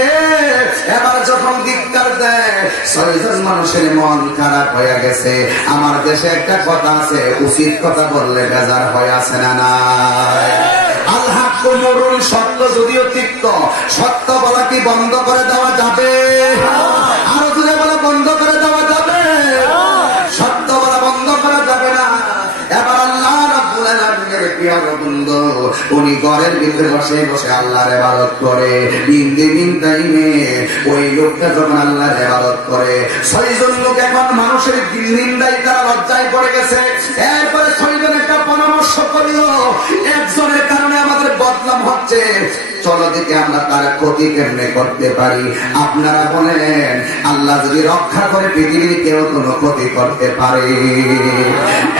এবার যখন ধিক্কার দেয়, 6 জন মানুষের মন খারাপ হয়ে গেছে। আমার দেশে একটা কথা আছে, উচিত কথা বললে বেজার হয়ে আছে না নাই? আল্লাহ কুমরুল, সত্য যদিও তিক্ত, সত্য বলা কি বন্ধ করে দেওয়া যাবে? আরো দূরে বলা বন্ধ করে দেওয়া যাবে? সত্য বলা বন্ধ করা যাবে না। এবার আল্লাহ রাব্বুল আলামিনের প্রিয় বন্ধু, উনি ঘরের ভিতরে বসে বসে আল্লাহর ইবাদত করে। ইন টাইমে ওই লোকটা যখন আল্লাহর ইবাদত করে, 6 জন লোক এখন মানুষের নিন্দায় তারা লজ্জায় পড়ে গেছে। এরপরে 6 জন একটা পরামর্শ করল, একজনের কারণে আমাদের বদনাম হচ্ছে, চলো দেখে আমরা তার ক্ষতি কেমনে করতে পারি। আপনারা বলেন, আল্লাহ যদি রক্ষা করে পৃথিবীর কেউ কোনো ক্ষতি করতে পারে?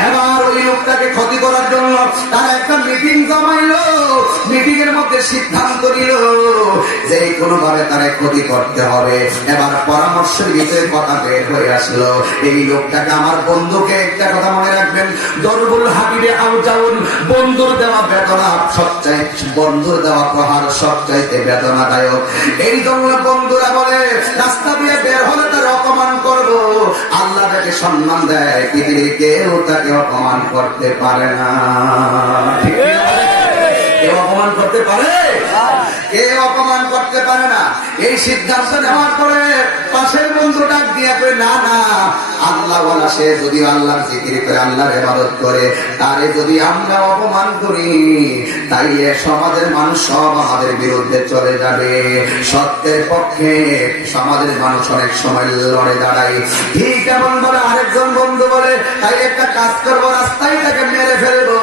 এবার ওই লোকটাকে ক্ষতি করার জন্য তারা একটা মিটিং জমাইল। মিটিং এর মধ্যে সিদ্ধান্ত নিল যে কোনো ভাবে তারা ক্ষতি করতে হবে। এবার পরামর্শের ভিতরে কথা বের হয়ে আসলো, এই লোকটাকে, আমার বন্ধুকে, একটা কথা মনে রাখবেন, দরবুল হাবিবে আউজাউন, বন্ধুর দেওয়া বেদনা সবচাইতে, বন্ধুর দেওয়া প্রহার সবচাইতে বেদনাদায়ক। এই জন্য বন্ধুরা বলে, রাস্তা দিয়ে বের হলে তার অপমান করব। আল্লাহ তাকে সম্মান দেয়, পৃথিবীর কেউ তাকে অপমান করতে পারে না। কেউ অপমান করতে পারে? কেউ অপমান করতে পারে না। এই সিদ্ধান্ত নেওয়ার পরে পাশের বন্ধু ডাক দিয়া করে, না না, আল্লাহ বলা, সে যদি আল্লাহর জিকির করে, আল্লাহর ইবাদত করে, তারে যদি আমরা অপমান করি, তাইলে সমাজের মানুষ সব আমাদের বিরুদ্ধে চলে যাবে। সত্যের পক্ষে সমাজের মানুষ অনেক সময় লড়ে দাঁড়ায়। ঠিক এমন বলে আরেকজন বন্ধু বলে, তাই একটা কাজ করবো, রাস্তায় তাকে মেরে ফেলবো।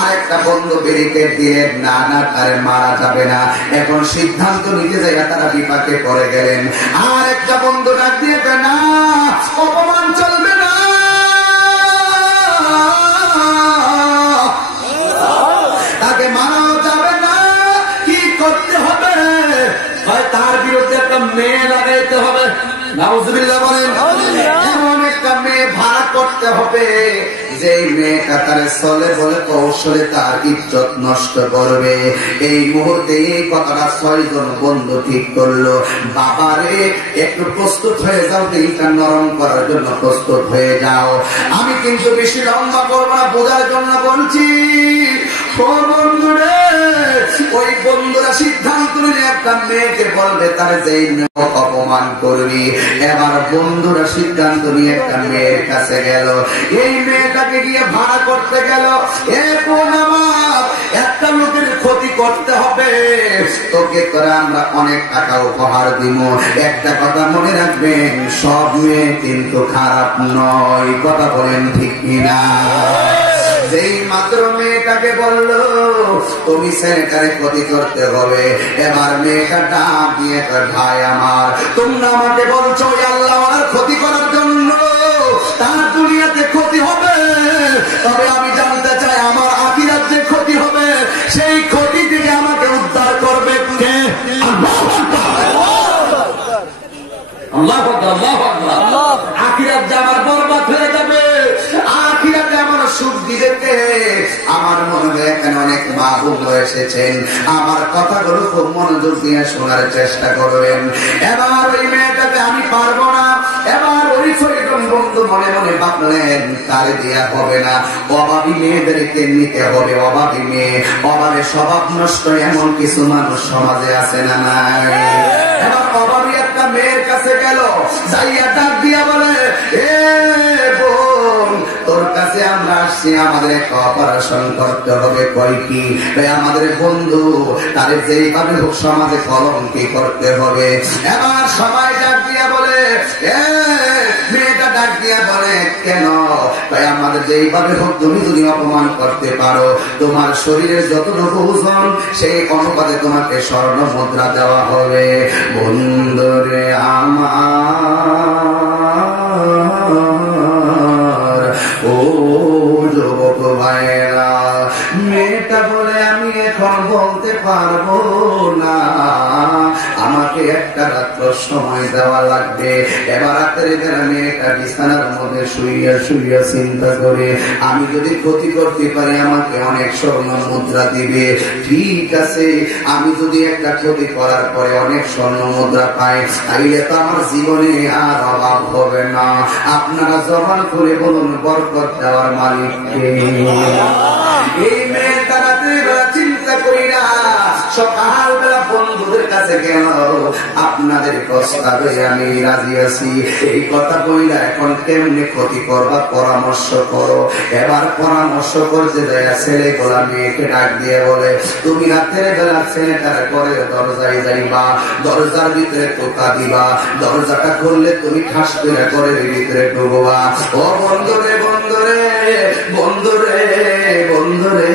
আরেকটা বন্ধু ব্যারিকেড দিয়ে, না না, তারে মারা যাবে না। এখন সিদ্ধান্ত নিতে যাই তারা বিপাকে পড়ে গেলেন। আর একটা বন্ধু ডাক দিয়ে, না, অপমান চলবে না, তাকে মারাও যাবে না। কি করতে হবে? হয় তার বিরুদ্ধে একটা মেয়ে লাগাইতে হবে, নাউজুবিল্লাহ বলেন, এমন একটা মেয়ে ভাড়া করতে হবে যে মেয়েটা তার চলে বলে কৌশলে তার ইজ্জত নষ্ট করবে। এই মুহূর্তে এই কথাটা 6 জন বন্ধু ঠিক করলো। বাবারে, একটু প্রস্তুত হয়ে যাও, দিলটা নরম করার জন্য প্রস্তুত হয়ে যাও। আমি কিন্তু বেশি লম্বা করবো না, বোঝার জন্য বলছি। ওই বন্ধুরা সিদ্ধান্ত নিলে একটা মেয়েকে বলবে তার যেই অপমান করবি। এবার বন্ধুরা সিদ্ধান্ত নিয়ে একটা মেয়ের কাছে গেল। এই মেয়েটাকে গিয়ে ভাড়া করতে গেল। একটা লোকের ক্ষতি করতে হবে, তোকে করে আমরা অনেক টাকা উপহার দিব। একটা কথা মনে রাখবেন, সব মেয়ে কিন্তু খারাপ নয়। কথা বলেন ঠিক কিনা? যেই মাত্র মেয়েটাকে বলল তুমি ছেলেটারে ক্ষতি করতে হবে, এবার মেয়েটা ডাক দিয়ে, ভাই আমার, তোমরা আমাকে বলছো আল্লাহ ওনার ক্ষতি করার জন্য, তার দুনিয়াতে ক্ষতি হবে, তবে আমি জানতে চাই আমার আখিরাত যে ক্ষতি হবে, সেই ক্ষতি থেকে আমাকে উদ্ধার করবে কে? আল্লাহু আকবার, আল্লাহু আকবার। আখিরাত যে আমার বরবাদ হয়ে যাবে, আখিরাতে আমার সুখ দিবে কে? আমার মনে হয় এখানে অনেক মা বোন এসেছেন, আমার কথাগুলো খুব মনোযোগ দিয়ে শোনার চেষ্টা করবেন। এবার ওই মেয়েটাকে আমি পারবো না। এবার ওই 6 জন বন্ধু মনে মনে ভাবলেন, তারে দেয়া হবে না, অভাবী মেয়েদেরকে নিতে হবে। অভাবী মেয়ে, অভাবে স্বভাব নষ্ট এমন কিছু মানুষ সমাজে আছে না নাই? এবার অভাবী একটা মেয়ের কাছে গেল, যাইয়া ডাক দিয়া বলে, এ বোন, তোর কাছে আমরা আসছি, আমাদের একটা অপারেশন করতে হবে। কই কি? আমাদের বন্ধু, তারে যেইভাবে হোক সমাজে কলঙ্কি করতে হবে। এবার সবাই ডাক দিয়া বলে, মেয়েটা ডাক দিয়া বলে, কেন? তাই আমাদের যেইভাবে হোক তুমি যদি অপমান করতে পারো, তোমার শরীরের যতটুকু ওজন সেই অনুপাতে তোমাকে স্বর্ণ মুদ্রা দেওয়া হবে। বন্ধুরে আমার, ও যুবক ভাইরা, মেয়েটা বলে, আমি এখন বলতে পারবো না, আমাকে আমাকে একটা রাত্র সময় দেওয়া লাগবে। এবার রাতের বেলা মেয়েটা বিছানার মধ্যে শুইয়া শুইয়া চিন্তা করে, আমি যদি ক্ষতি করতে পারি আমাকে অনেক স্বর্ণ মুদ্রা দিবে, ঠিক আছে আমি যদি একটা ক্ষতি করার পরে অনেক স্বর্ণ মুদ্রা পাই তাইলে তো আমার জীবনে আর অভাব হবে না। আপনারা জবান করে বলুন বরকত দেওয়ার মালিক কে? এই মেয়েটা রাতের বেলা চিন্তা করি না, সকালবেলা বন্ধুদের কাছে গেল, আপনাদের প্রস্তাবে আমি রাজি আছি, এই কথা বইলা এখন কেমনে ক্ষতি করবা পরামর্শ করো। এবার পরামর্শ করতে যায় ছেলেগুলা মেয়েকে ডাক দিয়ে বলে, তুমি রাতের বেলা ছেলেটার করে দরজায় যাইবা, দরজার ভিতরে টোকা দিবা, দরজাটা করলে তুমি ঠাস করে ঘরের ভিতরে ঢুকবা। ও বন্ধুরে বন্ধুরে বন্ধুরে বন্ধুরে,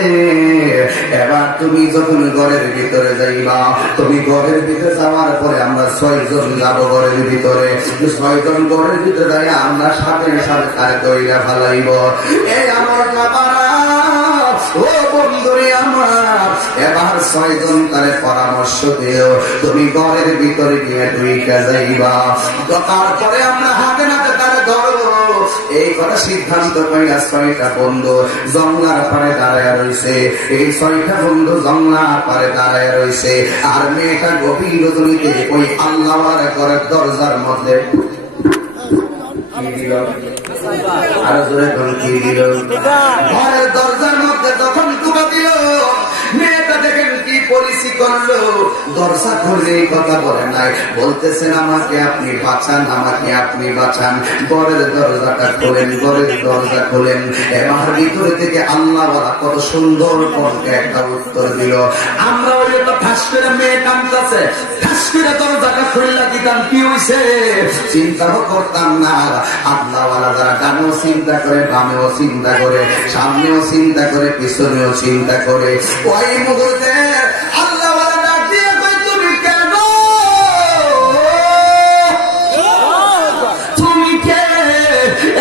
এবার তুমি যখন ঘরের ভিতরে যাইবা, তুমি ঘরের ভিতরে যাওয়ার পরে আমরা 6 জন যাবো ঘরের ভিতরে, 6 জন ঘরের ভিতরে যাই আমরা সাথে সাথে তারে দইরা ফেলাইব। এই আমার বাবারা, ও বন্ধুরে আমার, এবার 6 জন তারে পরামর্শ দিও, তুমি ঘরের ভিতরে গিয়ে ঢুইকা যাইবা, তারপরে আমরা হাতে নাতে তারে ধরবো। এই কথা সিদ্ধান্ত কইরা 6টা বন্ধু জঙ্গলার পারে দাঁড়ায় রয়েছে, এই 6টা বন্ধু জঙ্গলার পারে দাঁড়ায় রয়েছে, আর মেয়েটা গভীর রজনীতে ওই আল্লাহর ঘরের দরজার মধ্যে আরো জোরে কি দিল, ঘরের দরজার মধ্যে তখন টুকা দিল। মেয়েটা দেখেন কি পলিসি করলো, দরজা খুললে এই কথা বলে নাই, বলতেছেন আমাকে আপনি বাঁচান, আমাকে আপনি বাঁচান। ঘরের দরজাটা খোলেন, ঘরের দরজা খোলেন। এবার ভিতরে থেকে আল্লাহ বলা কত সুন্দর কণ্ঠে একটা উত্তর দিল। আমরা ওই জন্য ঠাস করে মেয়ে কামতেছে, ঠাস করে দরজাটা খুললা দিতাম, কি হয়েছে চিন্তাও করতাম না। আল্লাহওয়ালা যারা ডানেও চিন্তা করে, বামেও চিন্তা করে, সামনেও চিন্তা করে, পিছনেও চিন্তা করে। ওই মুহূর্তে আল্লাহওয়ালা ডাক দিয়ে কই, তুমি কেন, তুমি কে?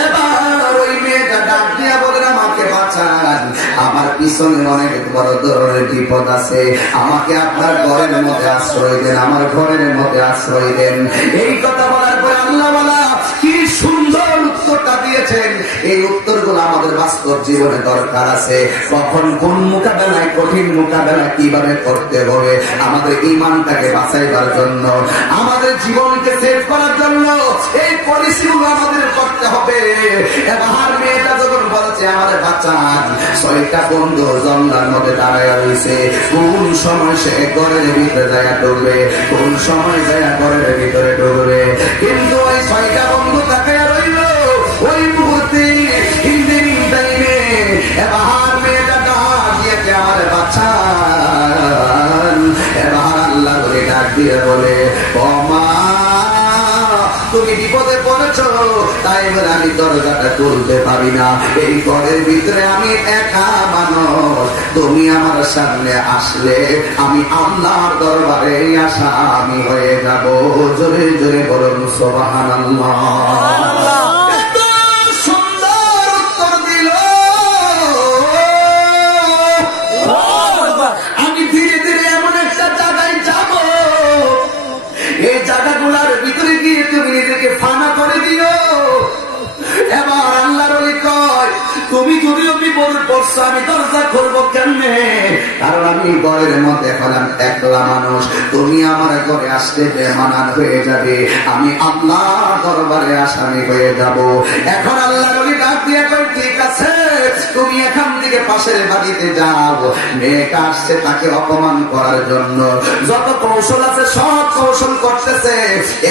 এবার ওই মেয়েটা ডাক দিয়ে বলেন, আমাকে বাঁচান, আমার পিছনে অনেক বড় ধরনের বিপদ আছে, আমাকে আপনার ঘরের মধ্যে আশ্রয় দেন, আমার ঘরের মধ্যে আশ্রয় দেন। এই কথা বলার পরে আল্লাহওয়ালা কি সুন্দর উত্তরটা দিয়েছেন। এই উত্তরগুলো আমাদের বাস্তব জীবনে দরকার আছে। কখন কোন মোকাবেলায়, কঠিন মোকাবেলা কিভাবে করতে হবে, আমাদের ঈমানটাকে বাঁচাইবার জন্য, আমাদের জীবনকে সেভ করার জন্য এই পলিসিগুলো আমাদের করতে হবে। এবার মেয়েটা যখন বলছে আমাদের বাঁচান, 6টা বন্ধু জঙ্গলার মধ্যে দাঁড়ায় রয়েছে, কোন সময় সে ঘরের ভিতরে যায় ঢুকবে, কোন সময় যায় ঘরের ভিতরে ঢুকবে। কিন্তু ওই 6টা বন্ধু তাকে রইল ওই মুহূর্তে ইন্দিনী টাইমে। এবার মেয়েটা ডাক দিয়েছে আমাদের বাঁচান। এবার আল্লাহ বলে ডাক দিয়ে বলে, ও মা তুমি বিপদে পড়েছ, তাই বলে আমি দরজাটা খুলতে পারি না, এই ঘরের ভিতরে আমি একা মানুষ, তুমি আমার সামনে আসলে আমি আল্লাহর দরবারে আসামি হয়ে যাব। জোরে জোরে বলুন সুবহানাল্লাহ। আমি ধীরে ধীরে এমন একটা জায়গায় যাব, এই জায়গাগুলার ভিতরে গিয়ে তুমি নিজেকে ফানা করে দিও। এবার আল্লাহর ওলি কয়, তুমি যদিও বিপদ পড়ছো, আমি দরজা খুলবো কেমনে, কারণ আমি ঘরের মধ্যে হলাম একলা মানুষ, তুমি আমার ঘরে আসতে বেমানান হয়ে যাবে, আমি আল্লাহর দরবারে আসামি হয়ে যাব। এখন আল্লাহর ওলি ডাক দিয়ে কয়, ঠিক আছে তুমি এখান থেকে পাশের বাড়িতে যাও। মেয়েটা আসছে তাকে অপমান করার জন্য, যত কৌশল আছে সব কৌশল করতেছে।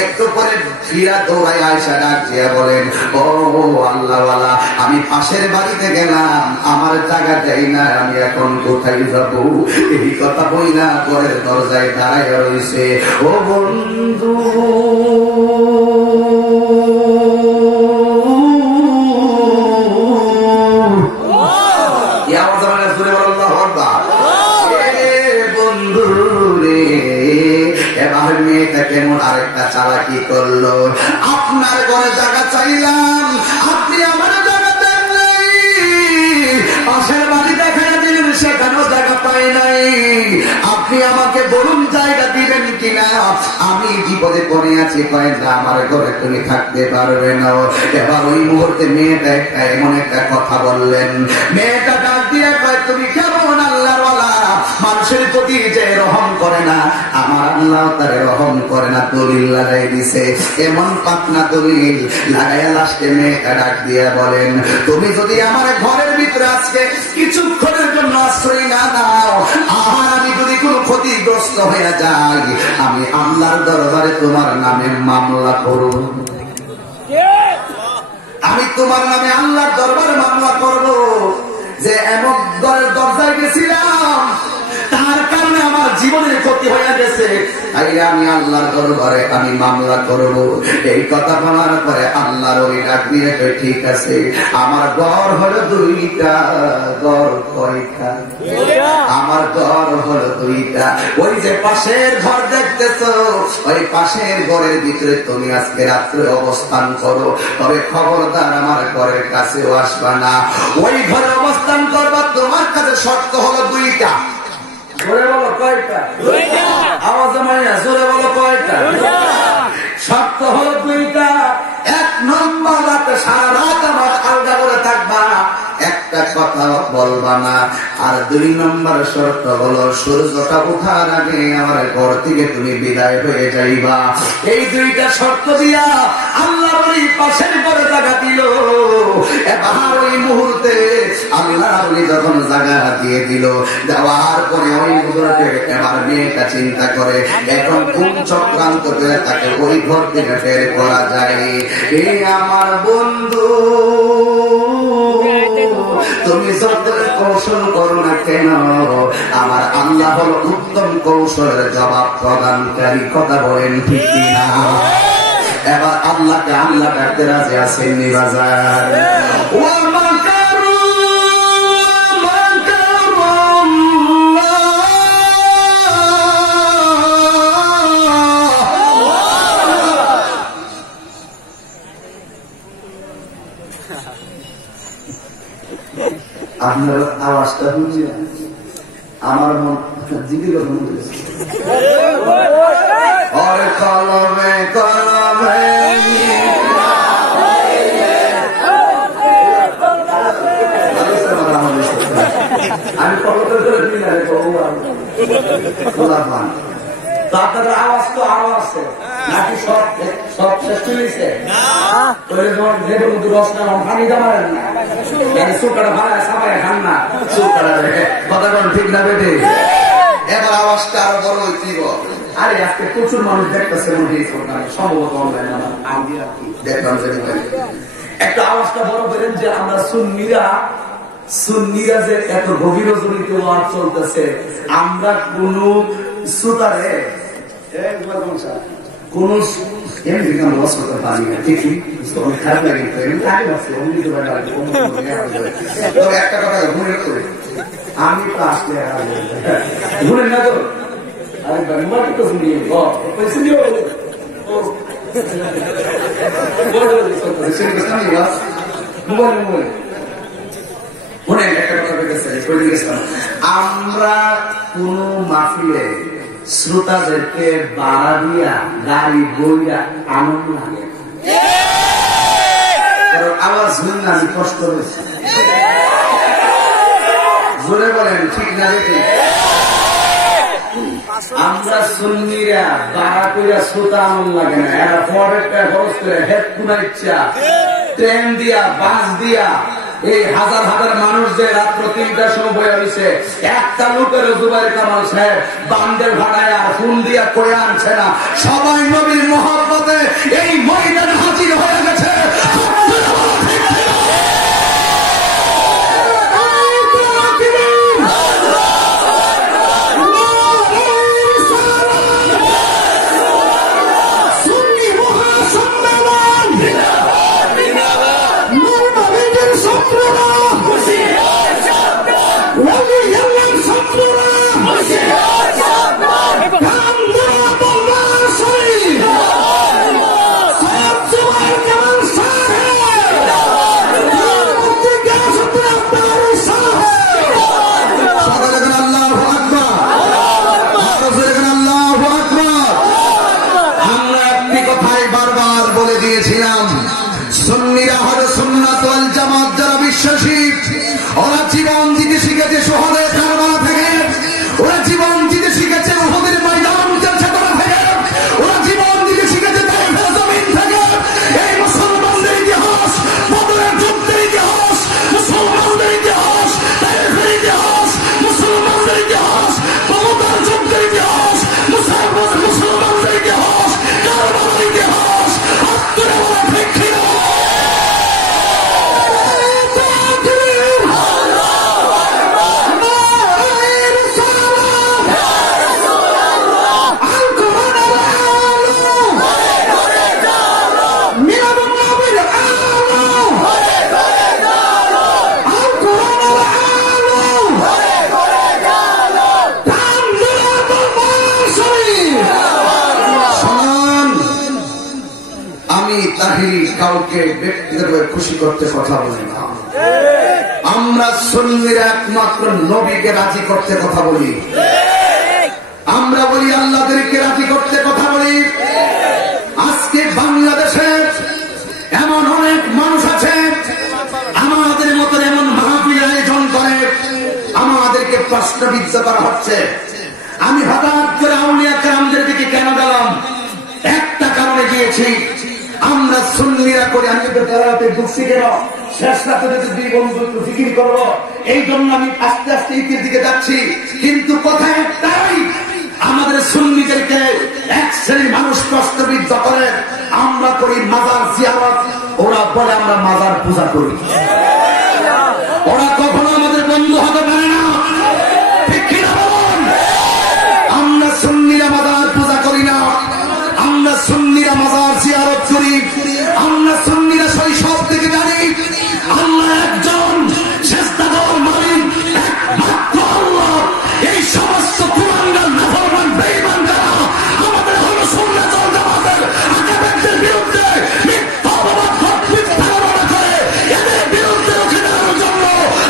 একটু পরে ফিরা দৌড়াই আয়সা ডাক দিয়ে বলেন, ও আল্লাহওয়ালা, আমি পাশের বাড়িতে গেলাম, আমার জায়গা দেয় না, আমি এখন কোথায় যাব? এই কথা বই না ঘরের দরজায় দাঁড়ায় রয়েছে। ও বন্ধু কেমন আরেকটা চালাকি করলো, আপনার ঘরে জায়গা চাইলাম, আপনি আমার জায়গা দেন নাই, পাশের বাড়ি দেখা দিলেন সেখানেও জায়গা পাই নাই। আপনি আমাকে বলুন জায়গা দিবেন কিনা? আমি বিপদে পড়ে আছি, কয় না আমার ঘরে তুমি থাকতে পারবে না। এবার ওই মুহূর্তে মেয়েটা এমন একটা কথা বললেন, মেয়েটা ডাক দিয়ে কয়, তুমি কেমন আল্লাহর ওয়ালা, মানুষের প্রতি যে রহম করে না, আমার আল্লাহ তারে রহম করে না। দলিল লাগাই দিছে, এমন পাকনা দলিল লাগাইয়া লাস্টে মেয়েটা ডাক দিয়া বলেন, তুমি যদি আমার ঘরের ভিতরে আজকে কিছুক্ষণের জন্য আশ্রয় না দাও, আর আমি যদি কোনো ক্ষতিগ্রস্ত হয়ে যাই, আমি আল্লাহর দরবারে তোমার নামে মামলা করব। আমি তোমার নামে আল্লাহর দরবারে মামলা করব যে এমন ঘরের দরজায় গেছিলাম, তার কারণে আমার জীবনের ক্ষতি হয়ে গেছে, তাই আমি আল্লাহর দরবারে আমি মামলা করব। এই কথা বলার পরে আল্লাহর ওই ডাক দিয়ে ঠিক আছে, আমার ঘর হলো দুইটা। ঘর কয়টা? আমার ঘর হলো দুইটা। ওই যে পাশের ঘর দেখতেছো, ওই পাশের ঘরের ভিতরে তুমি আজকে রাত্রে অবস্থান করো, তবে খবরদার আমার ঘরের কাছেও আসবা না। ওই ঘরে অবস্থান করবা, তোমার কাছে শর্ত হলো দুইটা। জোরে বলো কয়টা? আওয়াজ মাইয়া জোরে বলো কয়টা? শর্ত হলো দুইটা। এক নম্বর, রাতে সারা রাত আমার আলগা করে থাকবা, একটা কথা বলবা না। আর দুই নম্বর শর্ত হলো সূর্যটা ওঠার আগে আমার ঘর থেকে তুমি বিদায় হয়ে যাইবা। এই দুইটা শর্ত দিয়া আল্লাহর ওই পাশের ঘরে জায়গা দিল। এবার ওই মুহূর্তে আল্লাহর ওই যখন জায়গা দিয়ে দিল, দেওয়ার পরে ওই মুহূর্তে এবার মেয়েটা চিন্তা করে, এখন কোন চক্রান্ত করে তাকে ওই ঘর থেকে বের করা যায়। এই আমার বন্ধু, তুমি যত কৌশল করো না কেন, আমার আল্লাহ হলো উত্তম কৌশলের জবাব প্রদানকারী। কথা বলেন ঠিক কিনা? এবার আল্লাহকে আল্লাহ ডাকতে রাজি আছেন নিবাজার। আপনার আওয়াজটা শুনছি, আমার মন জীবিত কলমে কলমে আমি কলমের করে দিই তো আপনাদের আওয়াজ তো আরো আছে নাকি? সব শেষ চলেছে? পানি জমারেন না, সুপাটা ভাড়া সাবাই খান না, সুপাটা কথা কোন ঠিক না বেটে? এবার আওয়াজটা আরো বড় হইতেই। আরে আজকে প্রচুর মানুষ দেখতেছে, সম্ভবত অনলাইন দেখলাম যে একটা আওয়াজটা বড় করেন যে আমরা সুন্নিরা যে এত গভীর জড়িত ওয়াজ চলতেছে, আমরা কোন শ্রোতারে কোন লস করতে পারি না। ঠিকই খারাপ লাগে, একটা কথা মনে করে আমি তো আসলে ভুলেন না তো। আমরা কোন মাহফিলে শ্রোতাদেরকে বাড়া দিয়া গাড়ি বইয়া আনন্দ লাগে, আওয়াজ শুনলে আমি কষ্ট হয়েছি। জোরে বলেন ঠিক না দেখি? আমরা সুন্নিরা বাড়া কইরা শ্রোতা আনন্দ লাগে না, এরা পরেরটা খরচ করে হেডফোনের ইচ্ছা ট্রেন দিয়া বাস দিয়া এই হাজার হাজার মানুষ যে রাত্র 3টার সময় বয়ে রয়েছে, একটা লোকের জুবাইর কামাল সাহেব বান্ডেল ভাড়ায় আর ফোন দিয়া করে আনছে না। সবাই নবীর মহব্বতে এই ময়দানে হাজির হয়ে গেছে। দিয়েছিলাম, সুন্নিরা হলো সুন্নাত ওয়াল জামাত যারা বিশ্বাসী, ওরা জীবন দিতে শিখেছে শহরে কারবালা থেকে, ওরা জীবন দিতে শিখেছে উহুদের ময়দান চর্চা থেকে, ওরা জীবন দিতে শিখেছে তাইফের জমিন থেকে। এই মুসলমানদের ইতিহাস, বদরের যুদ্ধের ইতিহাস, মুসলমানদের ইতিহাস, তাইফের ইতিহাস, মুসলমানদের ইতিহাস, বদরের যুদ্ধের ইতিহাস, মুসলমানদের ইতিহাস, কারবালার ইতিহাস। আত্মীয় বলা ঠিক ছিল। কাউকে ব্যক্তিগতভাবে খুশি করতে কথা বলি না, আমরা সুন্নিরা একমাত্র নবীকে রাজি করতে কথা বলি, আমরা বলি আল্লাহদেরকে রাজি করতে কথা বলি। আজকে বাংলাদেশে এমন অনেক মানুষ আছে আমাদের মতন এমন মাহফিল আয়োজন করে আমাদেরকে প্রশ্নবিদ্ধ করা হচ্ছে। আমি হঠাৎ করে আউলিয়া কেরামদের দিকে কেন গেলাম? একটা কারণে গিয়েছি, আমরা সুন্নিরা করে আমি বেতারাতে ঢুকছি কেন, শেষ রাতে যদি দুই বন্ধু একটু জিকির করবো, এই জন্য আমি আস্তে আস্তে ইতির দিকে যাচ্ছি। কিন্তু কথা একটাই, আমাদের সুন্নিদেরকে এক শ্রেণীর মানুষ প্রশ্নবিদ্ধ করে, আমরা করি মাজার জিয়ারত, ওরা বলে আমরা মাজার পূজা করি। ওরা কখনো আমাদের বন্ধু হতে পারে না, ঠিক কিনা বলুন? আমরা সুন্নিরা মাজার পূজা করি না, আমরা সুন্নিরা মাজার জিয়ারত করি। আমরা সুন্নিরা শৈশব থেকে জানি আল্লাহ একজন, সেজদার মালিক একমাত্র আল্লাহ। এই সমস্ত কুলাঙ্গার নাফরমান বেঈমান যারা আমাদের আহলে সুন্নাত ওয়াল জামাতের আকিদার বিরুদ্ধে মিথ্যা ধারণা করে, এদের বিরুদ্ধে রুখে দাঁড়ানোর জন্য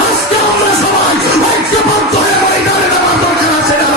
আজকে আমরা সবাই ঐক্যবদ্ধ হয়ে ময়দানে নামার দরকার আছে না?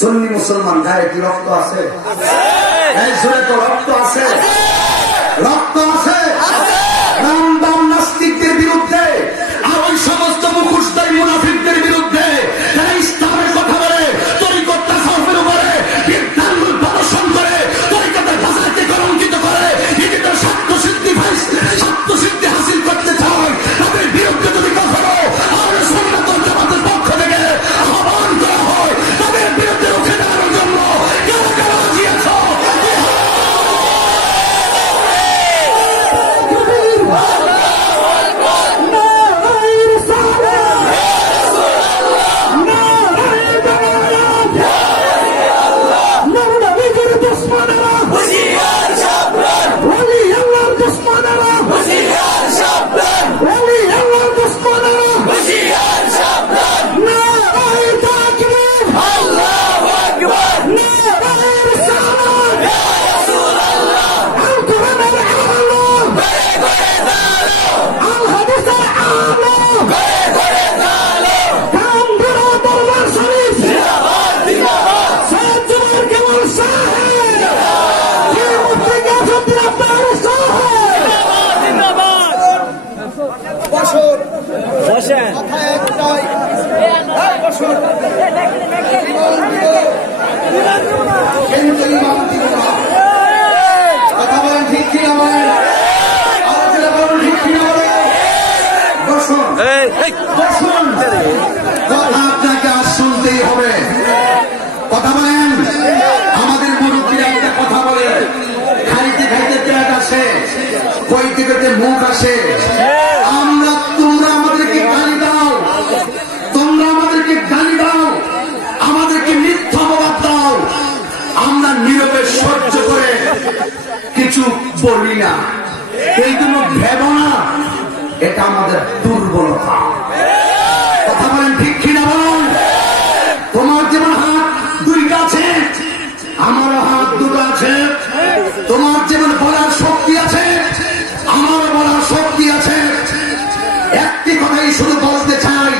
সুন্নি মুসলমান গায়ে কি রক্ত আছে? এই সুরে তো রক্ত আছে, রক্ত আছে। রামদাম নাস্তিকদের বিরুদ্ধে আর ওই সমস্ত মুখোশধারী মুনাফিকদের বিরুদ্ধে যারা ইসলামের কথা বলে, তরিকত তাসাউফের উপরে বিদ্যাঙ্গুল প্রদর্শন করে, তরিকতের বাজারকে কলঙ্কিত করে, নিজেদের স্বার্থ সিদ্ধি হাসিল করতে চায়, তাদের বিরুদ্ধে যদি কখনো আহলে সুন্নাত ওয়াল জামাতের পক্ষ থেকে আহ্বান করা হয়, তাদের বিরুদ্ধে রুখে দাঁড়ানোর জন্য কারা কারা রাজি আছো? কথা বলেন ঠিক কিনা বলেন, আলোচনা করুন ঠিক কিনা বলেন। বসুন, বসুন, কথা আপনাকে আজ শুনতেই হবে। কথা বলেন। আমাদের মুরব্বীরা একটা কথা বলে, খাইতে খাইতে পেট আসে, কইতে কইতে মুখ আসে। তোমরা আমাদেরকে গালি দাও, তোমরা আমাদেরকে গালি দাও, আমাদেরকে মিথ্যা অপবাদ দাও, আমরা নীরবে সহ্য করে কিছু বলি না, এইগুলো ভেব না, এটা আমাদের দুর্বলতা। কথা বলেন ঠিক কিনা বলুন? তোমার যেমন হাত দুইটা আছে, আমারও হাত দুটো আছে। তোমার যেমন বলার শক্তি আছে, আমারও বলার শক্তি আছে। একটি কথাই শুধু বলতে চাই,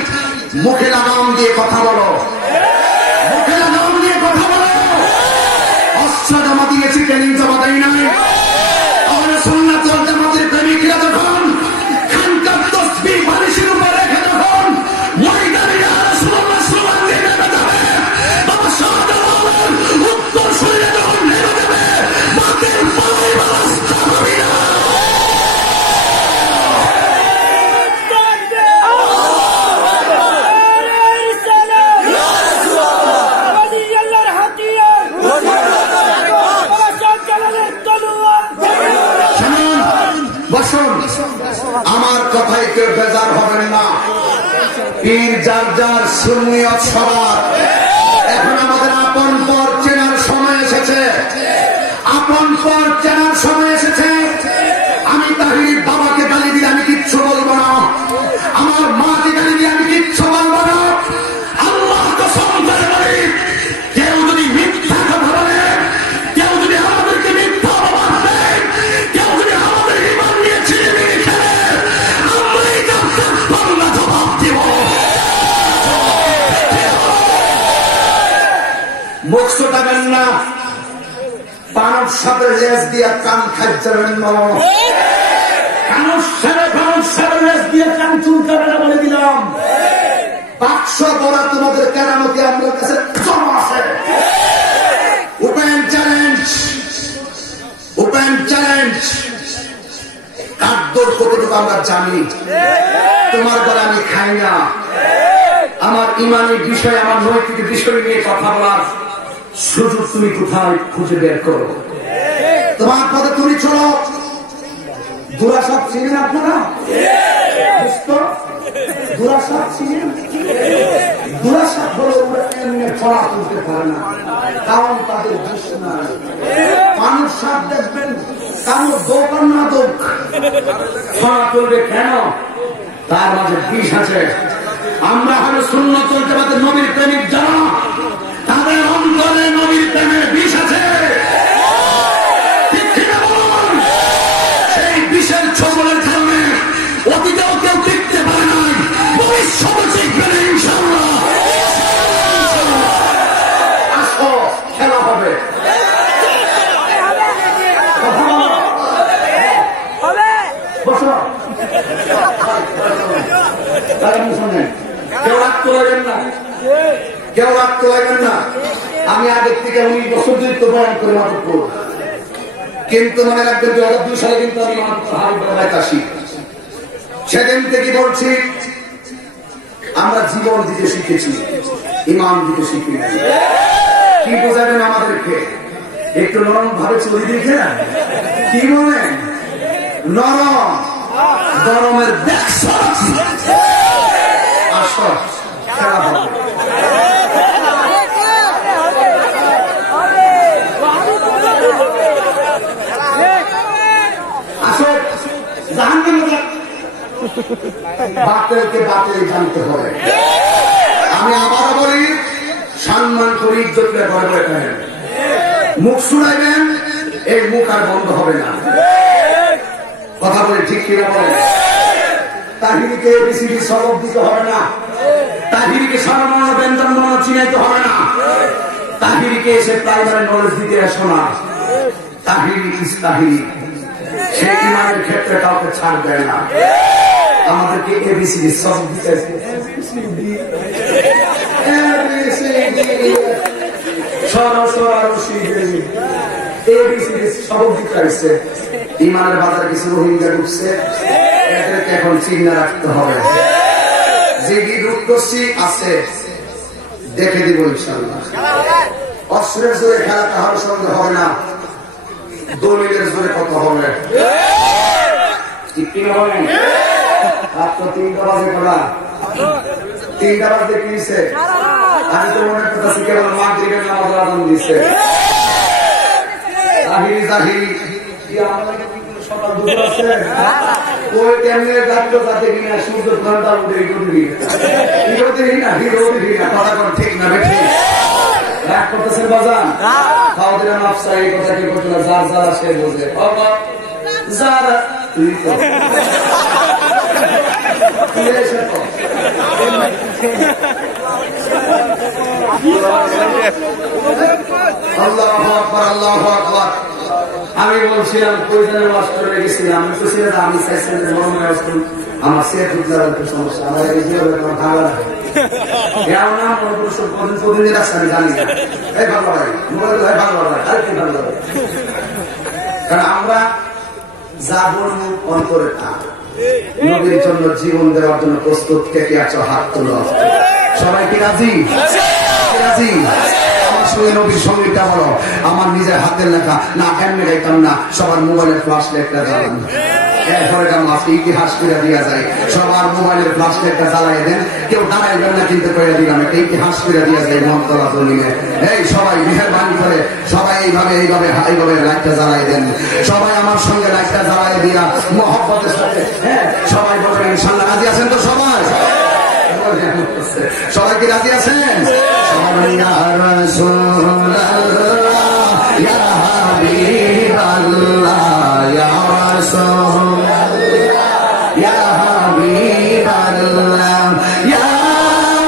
মুখে লাগাম দিয়ে কথা বলো, মুখে লাগাম দিয়ে কথা বলো। অস্ত্র জমা দিয়েছি, ট্রেনিং জমা দেয় নাই। তাহলে সুন্নাতুল জামাতের প্রেমিকরা যখন খানকার তসবিহ বালিশের উপর রেখে যখন ময়দানে ইয়া রাসূলুল্লাহ স্লোগান দিয়ে নেমে যাবে, বাবা শাহজালাল উত্তর শরীরে যখন নেমে যাবে, বাতিল পালাইবার রাস্তা পাবি না। আমার কথায় কেউ বেজার হবেন না। পীর যার যার সুন্নিয়ত সবার। এখন আমাদের আপন পর চেনার সময় এসেছে, আপন পর চেনার সময় এসেছে। আমি তাহির বাবাকে গালি দিয়ে আমি কিচ্ছু বলবো না, আমার মাকে গালি দিয়ে আমি কিচ্ছু বলবো না। আল্লাহ কসম করে বলি, কেউ যদি মিথ্যা কথা বলে, কেউ যদি আমাদেরকে মিথ্যা অপবাদ দেয়, কেউ যদি আমাদের ঈমান নিয়ে ছিনিয়ে খেলে, আমরাই তার বাংলা জবাব দিব। মুখ ছোটাবেন না, পানর সাথে লেজ দিয়ে কান খাইছেন না, কানুর সাথে লেজ দিয়ে কান চুলকাবে না বলে দিলাম। বাক্স পড়া তোমাদের কেরামতি আমাদের কাছে জমা আছে। Open challenge, open challenge. কাদ্দর কতটুকু আমরা জানি, তোমার দ্বারা আমি খাই না। আমার ইমানি বিষয়, আমার নৈতিক বিষয় নিয়ে কথা বলার সুযোগ তুমি কোথায় খুঁজে বের করো। তোমার পথে তুমি চলো। দুরাসাপ চিনেন আপনারা? দুরাসাপ চিনেন? দুরাসাপ হলো এমনি ছড়া তুলতে পারে না, কারণ তাদের বিষ নাই। মানুষ সাপ দেখবেন, কারণ দোকান না দোক ছড়া তুলবে কেন? তার মাঝে বিষ আছে। আমরা হলো সুন্নাতুল জামাতের নবীর প্রেমিক যারা, তাদের অন্তরে নবীর প্রেমের বিষ আছে। সেই বিষের ছবলের কারণে অতীতেও কেউ টিকতে পারে নাই, ভবিষ্যতে টিকবে না ইনশাআল্লাহ। আসো, খেলা হবে। বসো। কেউ রাগ তোলাবেন না, কেউ রাগ তোলাবেন না। আমি আগের থেকে 19 বছর ধরে তো বয়ান করে মাত্র করব, কিন্তু মনে রাখবেন 2002 সালে কিন্তু আমি হারিবাগায় আসি। সেদিন থেকে বলছি, আমরা জীবন দিতে শিখেছি, ইমান দিতে শিখি না। কি বোঝাবেন আমাদেরকে? একটু নরম ভাবে চলি দেখে না, কি বলে নরম নরমের দেখছ। আসো, খেলা হবে। আসো, জাহান্নামে বাতিলকে বাতিল জানতে হবে। আমি আবার বলি, সম্মান করে ইজ্জত করে ঘরে ঘরে থাকেন। মুখ শুনাইবেন, এই মুখ আর বন্ধ হবে না। কথা বলে ঠিক কিনা বলেন? তাহিরিকে এবিসিডি সবক দিতে হবে না, তাহিরিকে সর্বর্ণ ব্যঞ্জন বর্ণ চিনাইতে হবে না, তাহিরিকে এসে প্রাইমারি নলেজ দিতে এসো না। তাহিরি ইস তাহিরি, সে ইমানের ক্ষেত্রে কাউকে ছাড় দেয় না। আমাদেরকে এবিসিডি সবক দিতে সবক দিতে আসছে। ইমানের বাজারে কিছু রোহিঙ্গা ঢুকছে, এদেরকে এখন চিহ্ন রাখতে হবে। যে বিদ্রুপ করছি আছে, দেখে দিব ইনশাআল্লাহ। অস্ত্রের জোরে খেলা কাহার সঙ্গে হবে না, দলিলের জোরে কত হবে। রাত্র 3টা বাজে করা, 3টা বাজে কিনছে। আমি তো মনে করতেছি কেবল মাগরিবের নামাজ আযান দিচ্ছে। জাহিরি জাহিরি সকাল দুপুর আছে ওই কেমনে ডাক্তার তাতে কিনা সূর্য ঘন্টা উঠে কথা কোন ঠিক না বেঠি রাগ করতেছেন বাজান খাওয়া দিলাম আফসা এই কথা কি করতে না যার যারা সে বোঝে যারা তুই তো আমি বলছিলাম প্রয়োজনের মাস্টার গেছিলাম আমি তো ছিলাম আমি চাইছিলাম আমার সেট সমস্যা আমার ভালো লাগে কারণ আমরা যা বলবো অন্তরে তা নবীর জন্য জীবন দেওয়ার জন্য প্রস্তুত কে কে আছো হাত তোলো সবাই কি রাজি রাজি আমার সঙ্গে নবীর সঙ্গীটা বলো আমার নিজের হাতের লেখা না এমনি গাইতাম না সবার মোবাইলের ফ্লাশ লেখটা জ্বালান এরপরে আজকে ইতিহাস করে দিয়া যায় সবার মোবাইলের ফ্লাশ লেখটা জ্বালাই দেন কেউ দাঁড়াইবেন না কিন্তু করে দিলাম একটা ইতিহাস করে দিয়া যায় মন্তলা জমিনে এই সবাই মেহরবানি করে সবাই এইভাবে এইভাবে এইভাবে লাইটটা জ্বালাই দেন সবাই আমার সঙ্গে লাইটটা জ্বালাই দিয়া মহব্বতের সাথে হ্যাঁ সবাই বলবেন ইনশাআল্লাহ রাজি আছেন তো সবাই সবাই কি রাজি আছেন সবাই ইয়া রাসূলুল্লাহ ইয়া হাবিবাল্লাহ ইয়া রাসূলুল্লাহ ইয়া হাবিবাল্লাহ ইয়া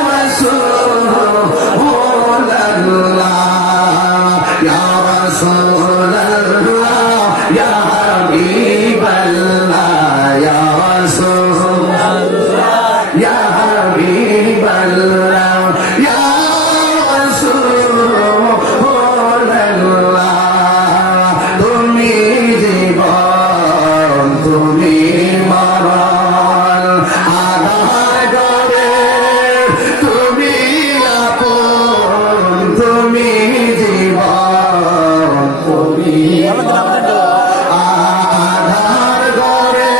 রাসূলুল্লাহ ইয়া রাসূলুল্লাহ ইয়া হাবিবাল্লাহ ইয়া রাসূলুল্লাহ ইয়া হাবিবাল্লাহ ইয়া রাসূলুল্লাহ তুমি জীবন তুমি মরণ আধার করে তুমি আপন তুমি জীবন তুমি আধার করে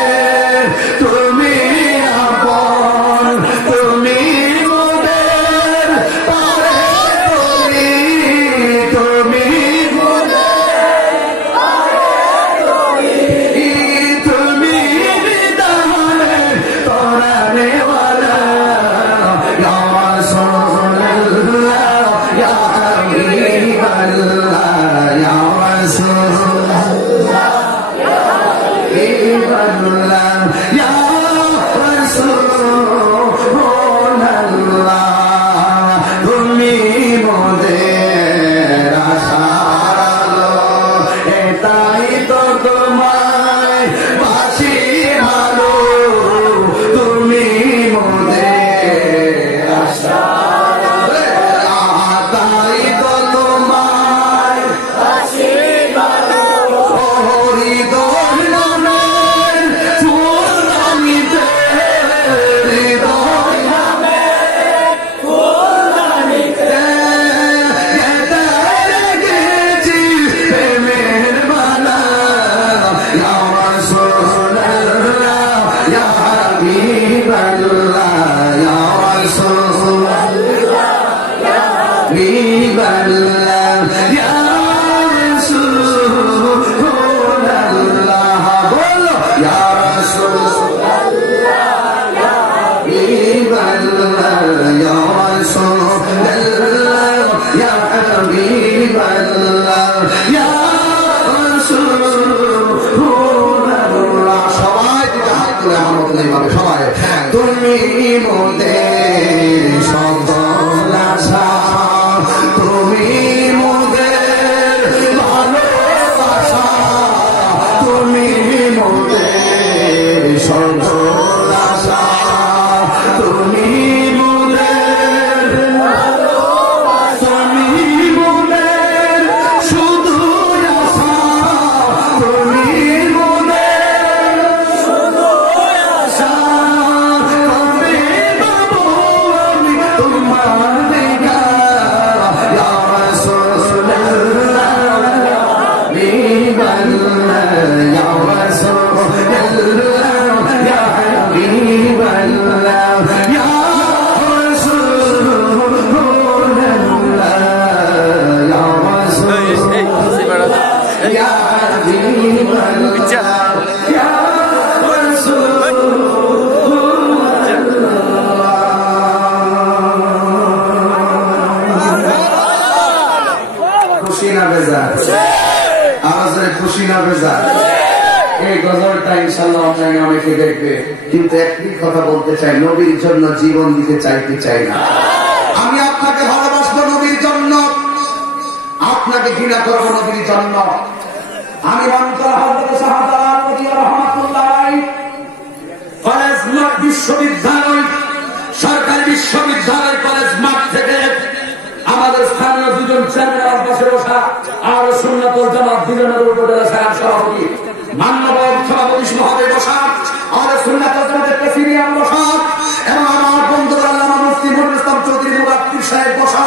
তুমি আপন তুমি মোদের পারে তুমি তুমি বিধানে তোরানে ওয়ালা ইয়া রাসূলুল্লাহ ইয়া হাবিবাল্লাহ ইয়া রাসূলুল্লাহ ইয়া হাবিবাল্লাহ ইয়া রাসূলুল্লাহ তুমি মোদের আশার আলো এটাই তো তোমায় বাসি ভালো তুমি মোদের আশার আলো তাই তো তোমায় বাসি ভালো হৃদয় নামের ফুলদানিতে হৃদয় নামের ফুলদানিতে গেঁথে রেখেছি প্রেমের মালা ইয়া রাসূলুল্লাহ ইয়া হাবিবাল্লাহ ইয়া রাসূলুল্লাহ ইয়া হাবিবাল্লাহ ইয়া রাসূলুল্লাহ বলো ইয়া রাসূলুল্লাহ ইয়া হাবিবাল্লাহ ইয়া রাসূলুল্লাহ ইয়া হাবিবাল্লাহ ইয়া রাসূলুল্লাহ সবাই দিকে হাত তুলে আমার মতো এইভাবে সবাই তুমি মোদের সকল আশা তুমি মোদের ভালোবাসা তুমি মোদের সকল আশা তুমি মোদের ভালোবাসা তুমি মোদের শুধু আশা তুমি মোদের শুধু আশা তুমি বাবু এই গজলটা ইনশাআল্লাহ অনলাইনে অনেকে দেখবে, কিন্তু একটি কথা বলতে চাই, নবীর জন্য জীবন দিতে চাইতে চাই না। আমি আপনাকে ভালোবাসবো নবীর জন্য, আপনাকে ঘৃণা করবো নবীর জন্য। আমি কলেজ মাঠ বিশ্ববিদ্যালয়, সরকারি বিশ্ববিদ্যালয় কলেজ মাঠ থেকে আমাদের স্থানীয় দুজন চেয়ারম্যান পাশে বসা আর সুন্নাতুল জামাত দুজনের উপজেলা সাহেব সভাপতি মান্যবর সভাপতি মহোদয় বসা আর সুন্নাতুল জামাতের প্রেসিডিয়াম বসা এবং আমার বন্ধু আল্লামা মুফতি নুরুল ইসলাম চৌধুরী মুবাক্কির সাহেব বসা,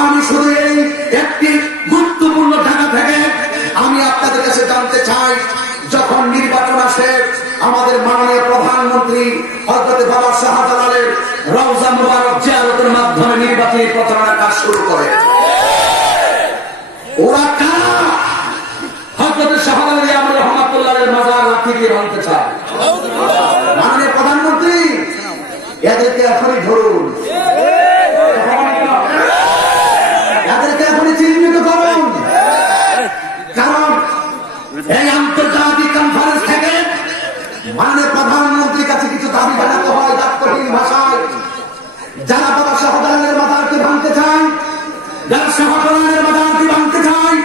আমি শুধু এই একটি গুরুত্বপূর্ণ জায়গা থেকে আমি আপনাদের কাছে জানতে চাই, যখন নির্বাচন আসে আমাদের মাননীয় প্রধানমন্ত্রী হযরত বাবা শাহজালালের রওজা মুবারক জিয়ারতের মাধ্যমে নির্বাচনী প্রচারণা কাজ শুরু করে। ওরা কারা? হযরত শাহজালাল ইয়ামুর রহমাতুল্লাহের মাজার লাঠি দিয়ে ভাঙতে চায়। মাননীয় প্রধানমন্ত্রী এদেরকে এখনই ধরুন, এদেরকে এখনই চিহ্নিত করুন, কারণ এই আন্তর্জাতিক কনফারেন্স থেকে মাননীয় প্রধানমন্ত্রীর কাছে কিছু দাবি জানাতে হয় দাপ্তরিক ভাষায়। যারা বাবা শাহজালালের মাজারকে ভাঙতে চায়, যারা শাহজালালের মাজারকে ভাঙতে চায়,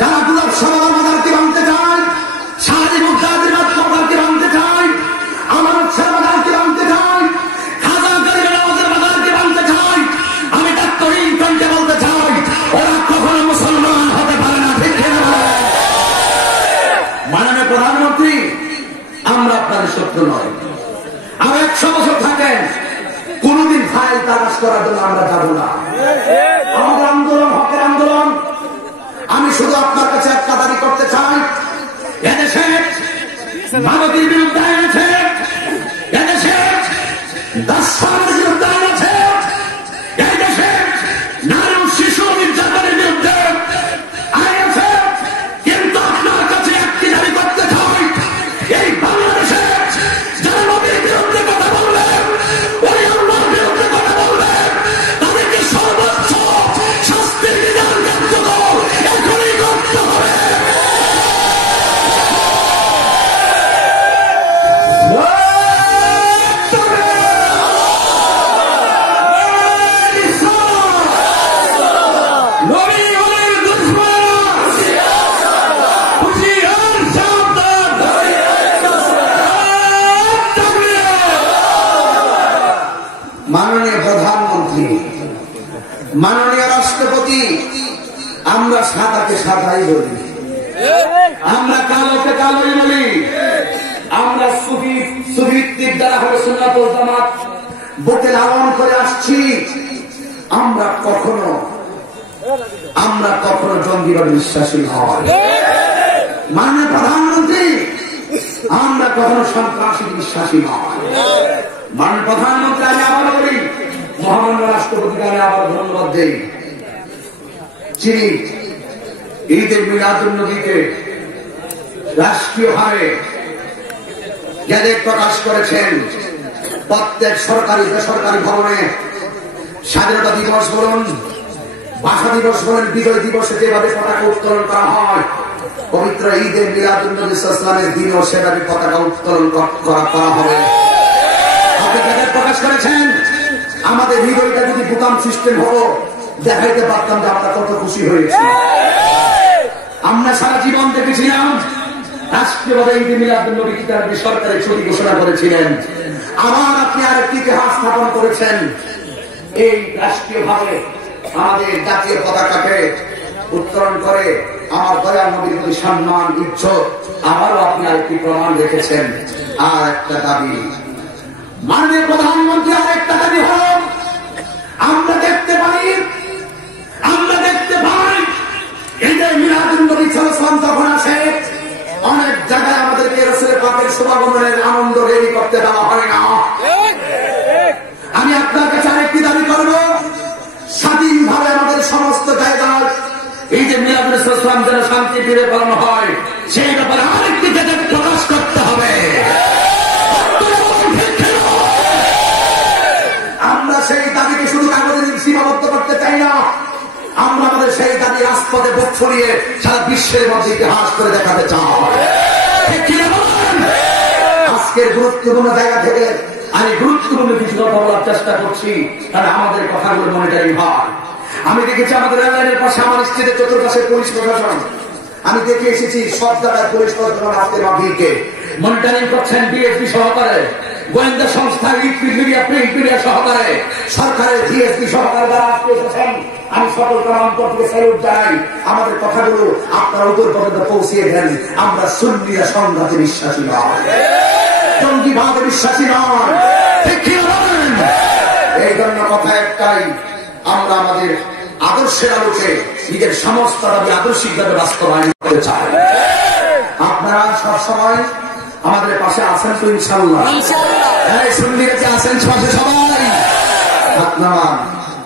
যারা গুলাব শাহর মাজারকে ভাঙতে চায়, শাহী মুগতাদির মাজারকে ভাঙতে চায়, আমার মাজারকে ভাঙতে চায়, খাজা গরিব নওয়াজের মাজারকে ভাঙতে চায়, আমি দাপ্তরিক কণ্ঠে বলতে চাই, ওরা কখনো মুসলমান হতে পারে না। ঠিক কিনা? মাননীয় প্রধানমন্ত্রী, আমরা আপনাদের শত্রু নয়। আর 100 বছর থাকেন, কোনদিন ফাইল তালাশ করার জন্য আমরা যাব না। আমাদের আন্দোলন হকের আন্দোলন। আমি শুধু আপনার কাছে একটা দাবি করতে চাই, এদেশে মানবীর বিরুদ্ধে আইন আছে, এদেশে দর্শনের বিরুদ্ধে আইন আছে, এই দেশে নারী ও শিশু নির্যাতনের বিরুদ্ধে আইন আছে, কিন্তু আপনার কাছে একটি দাবি করতে চাই, এই বাংলাদেশে যারা নবীর বিরুদ্ধে কথা বললেন, ওই আল্লাহর বিরুদ্ধে কথা বললেন, তাদেরকে সর্বোচ্চ শাস্তির বিধান কার্যকর এখনই করতে হবে। মাননীয় প্রধানমন্ত্রী, মাননীয় রাষ্ট্রপতি, আমরা সাদাকে সাদাই বলি, আমরা কালোকে কালোই বলি, আমরা সুভিত্তিক দ্বারা হলে সুন্নাতুল জামাত বুকে লালন করে আসছি। আমরা কখনো জঙ্গিবাদ বিশ্বাসী নয়। মাননীয় প্রধানমন্ত্রী, আমরা কখনো সন্ত্রাসী বিশ্বাসী নয়। মাননীয় প্রধানমন্ত্রী, আমি আবার বলি, মহামান্য রাষ্ট্রপতিকে আমি আবার ধন্যবাদ দেই, যিনি ঈদের মিলাদুন নবীকে রাষ্ট্রীয় হারে গ্যাজেট প্রকাশ করেছেন। প্রত্যেক সরকারি বেসরকারি ভবনে স্বাধীনতা দিবস বলুন, ভাষা দিবস বলুন, বিজয় দিবসে যেভাবে পতাকা উত্তোলন করা হয়, পবিত্র ঈদের মিলাদুন নবী সাল্লাল্লাহু আলাইহি দিনেও সেভাবে পতাকা উত্তোলন করা হবে। আপনি গ্যাজেট প্রকাশ করেছেন। আমাদের হৃদয়টা যদি বুতাম সিস্টেম হলো, দেখাইতে পারতাম যে আমরা কত খুশি হয়েছি। আমরা সারা জীবন দেখেছিলাম রাষ্ট্রীয়ভাবে ঈদ মিলাদুন নবী কিতাবে সরকারের ছুটি ঘোষণা করেছিলেন। আবার আপনি আরেকটি ইতিহাস স্থাপন করেছেন, এই রাষ্ট্রীয়ভাবে আমাদের জাতীয় পতাকাকে উত্তোলন করে আমার দয়াল নবীর প্রতি সম্মান ইজ্জত আবারও আপনি আরেকটি প্রমাণ রেখেছেন। আর একটা দাবি, মাননীয় প্রধানমন্ত্রী, আরেকটা দাবি হল, আমরা দেখতে পাই ঈদের মিলাদুন নবী সাল্লাল্লাহু যখন আসে, অনেক জায়গায় আমাদেরকে রাসূলের পাকের শুভাগমনের আনন্দ রেডি করতে দেওয়া হয় না। আমি আপনার কাছে আরেকটি দাবি করব, স্বাধীনভাবে আমাদের সমস্ত জায়গায় ঈদের মিলাদুন নবী যেন শান্তি ফিরে পালন হয়, সেই ব্যাপারে আরেকটি গেজেট প্রকাশ করতে হবে। আমরা সেই দাবিকে শুধু কাগজে সীমাবদ্ধ করতে চাই না, আমরা আমাদের সেই দাবি রাজপথে বুক ছড়িয়ে সারা বিশ্বের মধ্যে ইতিহাস করে দেখাতে চাই। গুরুত্বপূর্ণ জায়গা থেকে আমি গুরুত্বপূর্ণ কিছু কথা বলার চেষ্টা করছি, তাহলে আমাদের কথাগুলো মনিটরিং হয়। আমি দেখেছি আমাদের রেললাইনের পাশে আমার স্ত্রীদের চতুর্পাশে পুলিশ প্রশাসন, আমি দেখে এসেছি সব জায়গায় পুলিশ প্রশাসন আজকে মাফিকে মনিটরিং করছেন, বিএসপি সহকারে, গোয়েন্দা সংস্থা, ইলেকট্রিক মিডিয়া, প্রিন্ট মিডিয়া সহকারে, সরকারের জিএসপি সহকারে যারা আজকে এসেছেন, আমি সকলকে অন্তর থেকে স্যালুট জানাই। আমাদের কথাগুলো আপনার উপর পর্যন্ত পৌঁছিয়ে দেন। আমরা সুন্নিরা সংঘাতে বিশ্বাসী নয়, জঙ্গিবাদে বিশ্বাসী নয়, এই জন্য কথা একটাই, আমরা আমাদের আদর্শের আলোকে নিজের সমস্ত দাবি আদর্শিকভাবে বাস্তবায়ন করতে চাই। আপনারা সবসময় আমাদের পাশে আছেন তো ইনশাআল্লাহ? সুন্নিরা আছেন পাশে সবাই? আপনারা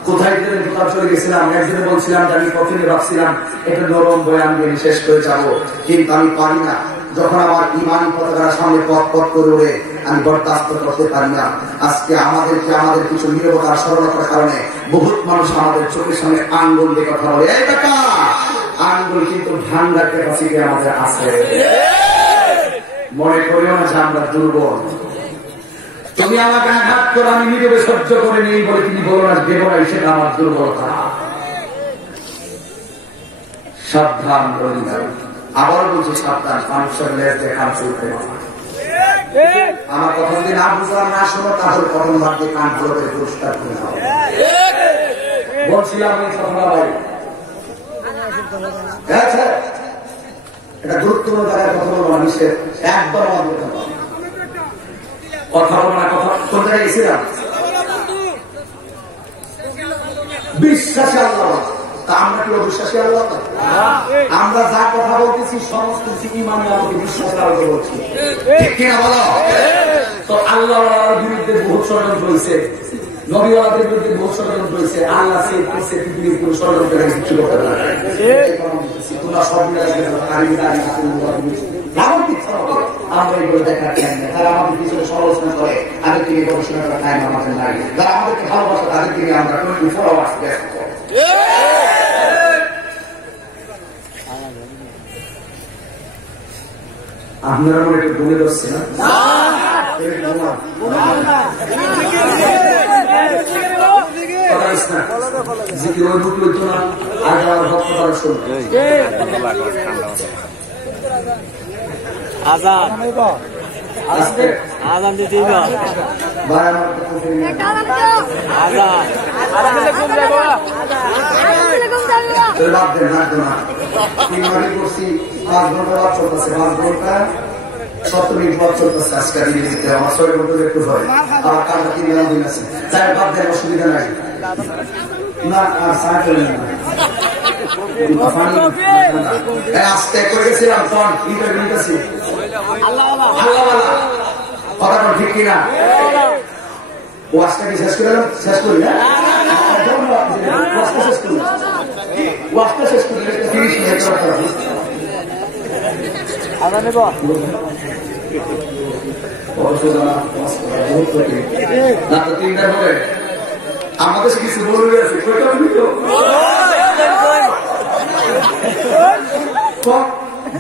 কোথায় কোথাও চলে গেছিলাম, একদিনে বলছিলাম যে আমি প্রথমে ভাবছিলাম একটা নরম বয়ান দিয়ে শেষ করে যাব, কিন্তু আমি পারি না। যখন আমার ইমানি পতাকার সামনে পথ পথ করে উড়ে আমি বরদাস্ত করতে পারি না। আজকে আমাদের কিছু নীরবতা সরলতার কারণে বহুত মানুষ আমাদের চোখের সামনে আঙ্গুল দিয়ে কথা বলে, এই টাকা আঙ্গুল কিন্তু ভাঙ্গার ক্যাপাসিটি আমাদের আছে। মনে করিও না যে আমরা দুর্বল। তুমি আমাকে আঘাত করো, আমি নীরবে সহ্য করে নেই বলে তুমি বলো না দেব না, সেটা আমার দুর্বলতা। সাবধান রোহিঙ্গা, আবারও বলছি সাবধান, মানুষের লেজ দেখান চলতে আমার কথা যদি না বুঝলাম না শোনো, তাহলে প্রথম ভাবতে কান ভালো করে পুরস্কার করে নাও। বলছিলাম ভাই এটা গুরুত্বপূর্ণ জায়গায় কথা বলবো না, নিষেধ একবার কথা বলবো না। কথা কোন জায়গায় গেছিলাম? বিশ্বাসী আল্লাহ। তা আমরা কি অবিশ্বাসী আল্লাহ? আমরা যা কথা বলতেছি সমস্ত ইমানে আমাকে বিশ্বাসের আলোকে বলছি, ঠিক কিনা বলো? তো আল্লাহর বিরুদ্ধে বহু ষড়যন্ত্র হয়েছে, নবীওয়ালাদের বিরুদ্ধে বহু ষড়যন্ত্র হয়েছে। আল্লাহ সে করছে পৃথিবীর কোন ষড়যন্ত্র কিছু করতে পারে না। তোমরা সব আমরা এগুলো দেখার চাই না। যারা আমাদের পিছনে সমালোচনা করে তাদেরকে নিয়ে গবেষণা করা টাইম আমাদের নাই। যারা আমাদেরকে ভালোবাসে তাদেরকে নিয়ে আমরা কোনো ফলোয়ার্স ব্যস্ত করি। আপনারা মনে একটু ঘুমে বসছে না? আজান দিতে অসুবিধা নাই না, আস্তে করে গেছিলাম কথা ঠিক কিনা? ওয়াজটা কি শেষ করে শেষ করি না? ওয়াজটা শেষ করি 30 মিনিট আমাদের কিছু বলবে আছে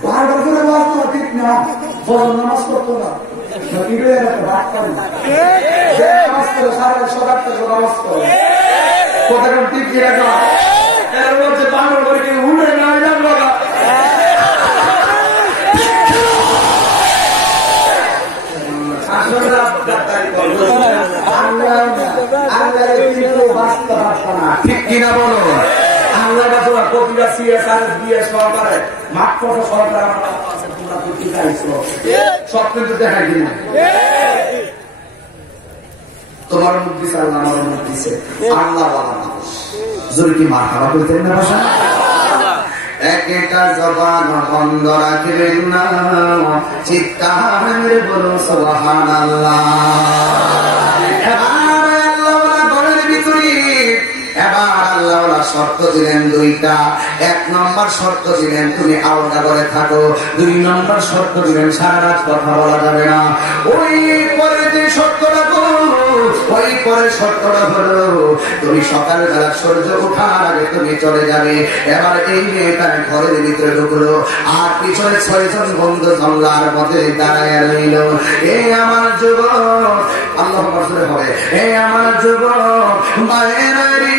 বারবার করে বলতো ঠিক না, ফজর নামাজ পড়তো না, নামাজ করে সারা 7-8টা নামাজ করে কথা ঠিক কিনা? এর মধ্যে বাংলা করে কেউ উঠে না জানবো না। ঠিক কিনা বলো? আল্লাহ প্রতিটা সিএসআরএস দিয়ে সরকারে মাঠ পথে সরকার সব কিন্তু দেখাই কিনা? তোমার মুখ দিচ্ছে আল্লাহ, আমার মুখ দিচ্ছে আল্লাহ। জোরে কি মার খাওয়া করতেন না ভাষা? একটা জবান বন্ধ রাখবেন না, চিৎকার মেরে বলো সুবহানাল্লাহ। এবার আল্লাহ শর্ত দিলেন দুইটা। 1 নম্বর শর্ত দিলেন তুমি আলাদা করে থাকো। 2 নম্বর শর্ত দিলেন সারা রাত কথা বলা যাবে না। ওই পরে যে শর্তটা করো ওই পরে শর্তটা হলো তুমি সকালবেলা সূর্য ওঠার আগে তুমি চলে যাবে। এবার এই মেয়েটা ঘরের ভিতরে ঢুকলো, আর পিছনে 6 জন বন্ধু জঙ্গলার মধ্যে দাঁড়ায় রইল। এই আমার যুবক, আল্লাহ বছরে হবে, এই আমার যুবক মায়েরি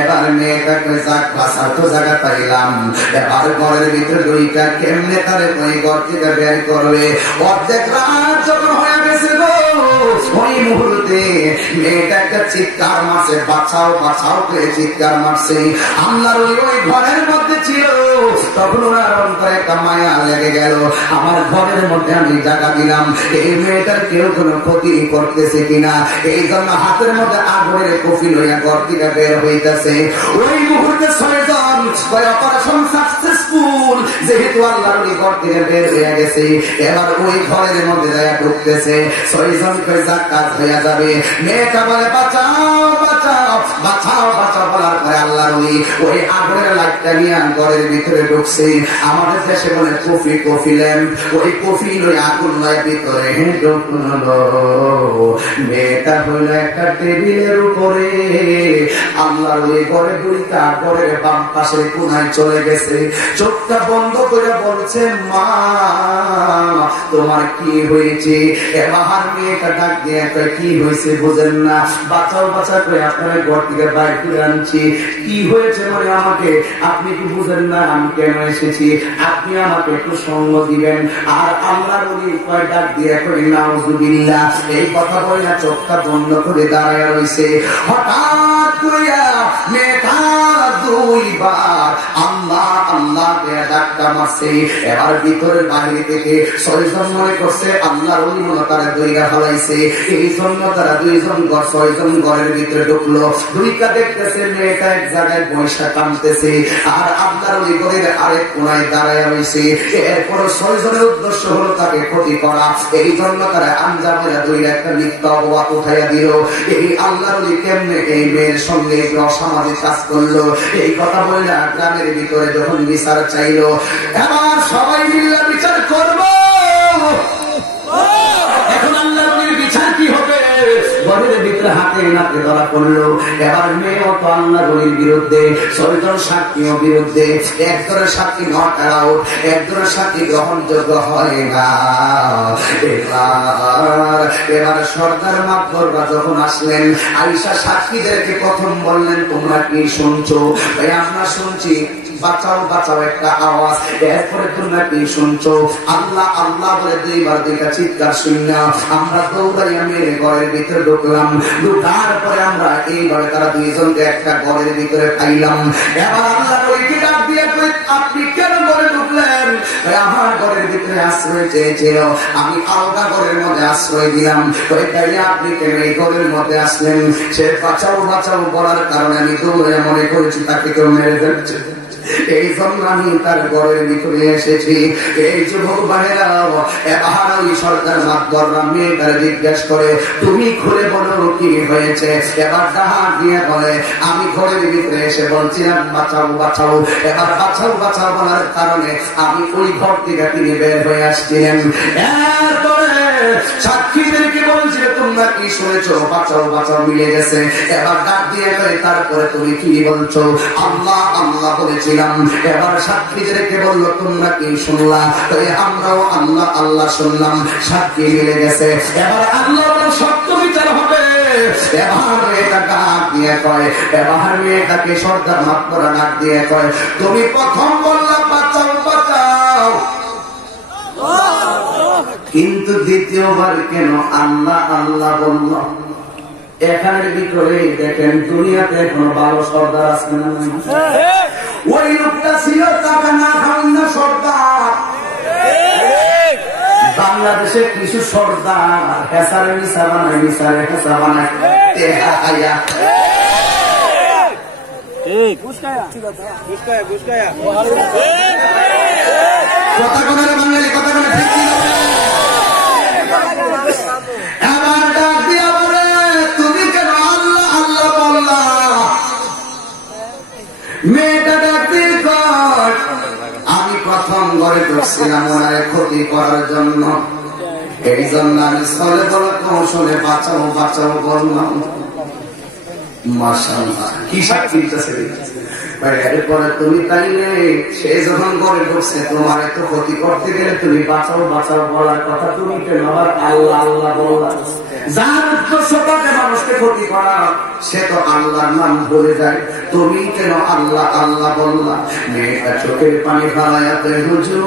এবার মেয়েটাকে যাক বাসার তো জায়গা পাইলাম। এবার ঘরের ভিতরে দুইটা কেমনে তারে ওই ঘর থেকে বের করবে। অর্ধেক রাত যখন হয়ে গেছে গো, ওই মুহূর্তে মেয়েটা একটা চিৎকার মারছে, বাঁচাও বাঁচাও করে চিৎকার মারছে। আল্লাহর ওই ঘরের মধ্যে ছিল। তখন ওনার অন্তরে একটা মায়া লেগে গেল, আমার ঘরের মধ্যে আমি জায়গা দিলাম, এই মেয়েটার কেউ কোনো ক্ষতি করতেছে কিনা। এই জন্য হাতের মধ্যে আগুনের কফি লইয়া ঘর থেকে বের হইতেছে। ওই মুহূর্তে 6 জন অপারেশন সাকসেসফুল, যেহেতু আল্লাহর ঘর থেকে বের হয়ে গেছে। এবার ওই ঘরের মধ্যে যায় ঢুকতেছে। 6 জন কাজ হয়ে যাবে। মেয়েটা বলে বাঁচাও বাঁচাও বাঁচাও বাঁচাও বলার পরে আল্লাহর ওই আগুনের লাইটটা নিয়ে ঘরের ভিতরে ঢুকছে। আমাদের দেশে বলে কফি কফি ল্যাম্প, ওই কফি লই আগুন লয় ভিতরে ঢুকলো। মেয়েটা হইল একটা টেবিলের উপরে, আল্লাহর ওই ঘরে দুইটা ঘরের বাম পাশের কোনায় চলে গেছে। চোখটা বন্ধ করে বলছে মা তোমার কি হয়েছে। এবার মেয়েটা ডাক দিয়ে কি হয়েছে বুঝেন না, বাঁচাও বাঁচা করে আপনার ঘর থেকে বাইর করে আনছি। কি হয়েছে মানে আমাকে আপনি কি বুঝেন না আমি কেন এসেছি, আপনি আমাকে একটু সঙ্গ দিবেন। আর আল্লাহর ওলি কয় ডাক দিয়ে কই নাউজুবিল্লাহ, এই কথা বলে না চোখটা বন্ধ করে দাঁড়ায় রয়েছে। হঠাৎ কইয়া মেয়েটা 2 বার আল্লাহ আল্লাহ ডাকটা মারছে। এবার ভিতরের বাহির থেকে 6 জন মনে করছে আল্লাহর ওলি মনে তারা দইরা ফেলাইছে। এই জন্য তারা 2 জন ঘর 6 জন ঘরের ভিতরে ঢুকলো। দুইটা দেখতেছে মেয়েটা এক জায়গায় পয়সা টানতেছে, আর আল্লাহর ওলি ঘরের আরেক কোনায় দাঁড়ায় রয়েছে। এরপর 6 জনের উদ্দেশ্য হলো তাকে ক্ষতি করা। এই জন্য তারা আঞ্জামেরা দইরা একটা মিথ্যা অপবাদ উঠাইয়া দিল। এই আল্লাহর ওলি কেমনে এই মেয়ের সঙ্গে অসামাজিক কাজ করলো, এই কথা বলে গ্রামের ভিতরে যখন বিচার চাইলো, এবার সবাই মিলে বিচার করবো। এখন আল্লাহর ওলির বিচার কি হবে? ঘরের ভিতরে হাতে নাতে ধরা পড়লো। এবার মেয়েও তো আল্লাহর ওলির বিরুদ্ধে, 6 জন সাক্ষীও বিরুদ্ধে। একজনের সাক্ষী নট অ্যালাউড, একজনের সাক্ষী গ্রহণযোগ্য হয় না। এবার সরকার মাতবররা যখন আসলেন, আয়েশা সাক্ষীদেরকে প্রথম বললেন তোমরা কি শুনছো? আমরা শুনছি বাঁচাও বাঁচাও একটা আওয়াজ। এরপরে তোমরা কি শুনছো? আল্লাহ আল্লাহ বলে 2 বার 2টা চিৎকার শুননা আমরা দৌড়াইয়া মেরে ঘরের ভিতরে ঢুকলাম। ঢুকার পরে আমরা এইভাবে তারা 2 জনকে একটা ঘরের ভিতরে পাইলাম। এবার আল্লাহ ওইকে ডাক দিয়ে আপনি কেন ঘরে ঢুকলেন? আমার ঘরের ভিতরে আশ্রয় চেয়েছিল, আমি আলগা ঘরের মধ্যে আশ্রয় দিলাম, তাই আপনি কেন এই ঘরের মধ্যে আসলেন? সে বাঁচাও বাঁচাও বলার কারণে আমি দৌড়ে মনে করেছি তাকে কেউ মেরে ফেলছে, এই জন্য আমি তার ঘরের ভিতরে এসেছি। এই যুবক ভাইয়েরাও এবার ওই সরকার মাতবররা মেয়েটারে জিজ্ঞাসা করে তুমি খুলে বলো কি হয়েছে? এবার ডাক দিয়ে বলে আমি ঘরের ভিতরে এসে বলছিলাম বাঁচাও বাঁচাও। এবার বাঁচাও বাঁচাও বলার কারণে আমি ওই ঘর থেকে তিনি বের হয়ে আসছিলেন। এরপরে সাক্ষীদেরকে বলছে তোমরা কি শুনেছো? বাঁচাও বাঁচাও মিলে গেছে। এবার ডাক দিয়ে করে তারপরে তুমি কি বলছো? আল্লাহ আল্লাহ বলেছিলাম। এবার সাক্ষীদেরকে বললো তোমরা কি শুনলা? আমরাও আল্লাহ আল্লাহ শুনলাম, সাক্ষী মিলে গেছে। এবার আল্লাহ সত্য বিচার হবে। এবার মেয়েটা ডাক দিয়ে কয়, এবার মেয়েটাকে সর্দার মাতবরা ডাক দিয়ে কয় তুমি প্রথম বললা বাঁচাও বাঁচাও, কিন্তু দ্বিতীয়বার কেন আল্লাহ আল্লাহ বলল? এখানের ভিতরে দেখেন দুনিয়াতে এখন ভালো সর্দার আছে না? ওই লোকটা ছিল টাকা না খাওয়ান না সর্দার। বাংলাদেশে কিছু সর্দার হেসারে মিশা বানায়, মিশারে হেসা বানায়, কথা বলে বাঙালি কথা বলে ঠিক ছিল। এবার ডাক দিয়া বলে তুমি কেন আল্লাহ আল্লাহ বললা? মেয়েটা ডাক দিয়ে করছিলাম ওনারে ক্ষতি করার জন্য, এই জন্য আমি চলে বলো কৌশলে বাঁচাও বাঁচাও বললাম। মাশাআল্লাহ, কি সাক্ষী দিতেছে। এরপরে তুমি তাইলে সে যখন ঘরে ঢুকছে তোমার এত ক্ষতি করতে গেলে তুমি বাঁচাও বাঁচাও বলার কথা, তুমি কেন আবার আল্লাহ আল্লাহ বললা? যার উদ্দেশ্য তাকে মানুষকে ক্ষতি করা, সে তো আল্লাহর নাম ভুলে যায়, তুমি কেন আল্লাহ আল্লাহ বললা? মেয়েটা চোখের পানি ফালাইয়াতে হুজুর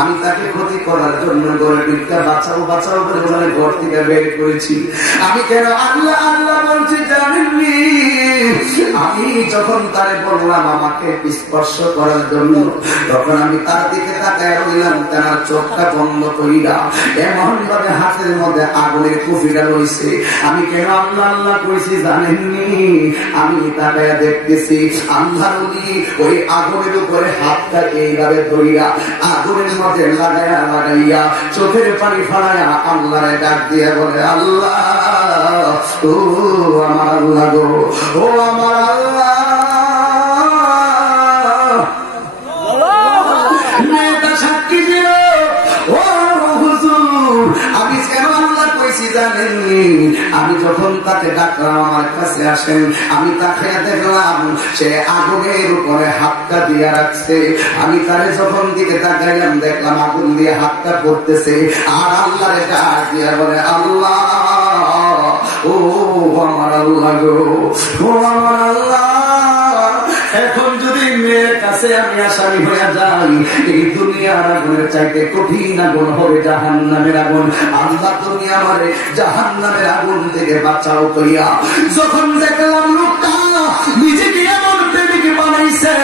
আমি তাকে ক্ষতি করার জন্য ঘরে ঢুকতে বাঁচাও বাঁচাও বলে বলে ঘর থেকে বের করেছি। আমি কেন আল্লাহ আল্লাহ বলছি জানেননি? আমি যখন তারে বললাম আমাকে স্পর্শ করার জন্য, তখন আমি তার দিকে তাকায় রইলাম, তার চোখটা বন্ধ করিয়া এমন ভাবে হাতের মধ্যে আগুনের কুফিটা রয়েছে। আমি কেন আল্লাহ আল্লাহ করেছি জানেননি? আমি তাকায় দেখতেছি আল্লাহর ওলি ওই আগুনের উপরে হাতটা এইভাবে ধরিয়া আগুনের মধ্যে লাগাইয়া লাগাইয়া চোখের পানি ফাড়াইয়া আল্লাহরে ডাক দিয়ে বলে, আল্লাহ ও আমার আল্লাহ গো, ও আমার আল্লাহ। মেয়েটা সাক্ষী দিল, ও হুজুর আমি কেন আল্লাহ কইছি জানেননি? আমি যখন তাকে ডাকলাম আমার কাছে আসেন, আমি তাকে দেখলাম সে আগুনের উপরে হাতটা দিয়ে রাখছে। আমি তারে যখন দিকে তাকাইলাম দেখলাম আগুন দিয়ে হাতটা পড়তেছে, আর আল্লাহরে ডাক দিয়ে বলে, আল্লাহ ও আমার আল্লাহ গো, ও আমার আল্লাহ। এখন যদি মেয়ের কাছে আমি আসামি হয়ে যাই, এই দুনিয়ার আগুনের চাইতে কঠিন আগুন হবে জাহান্নামের আগুন। আল্লাহ তুমি আমারে জাহান্নামের আগুন থেকে বাঁচাও কইয়া যখন দেখলাম লোকটা নিজেকে এমন প্রেমিক বানাইছে,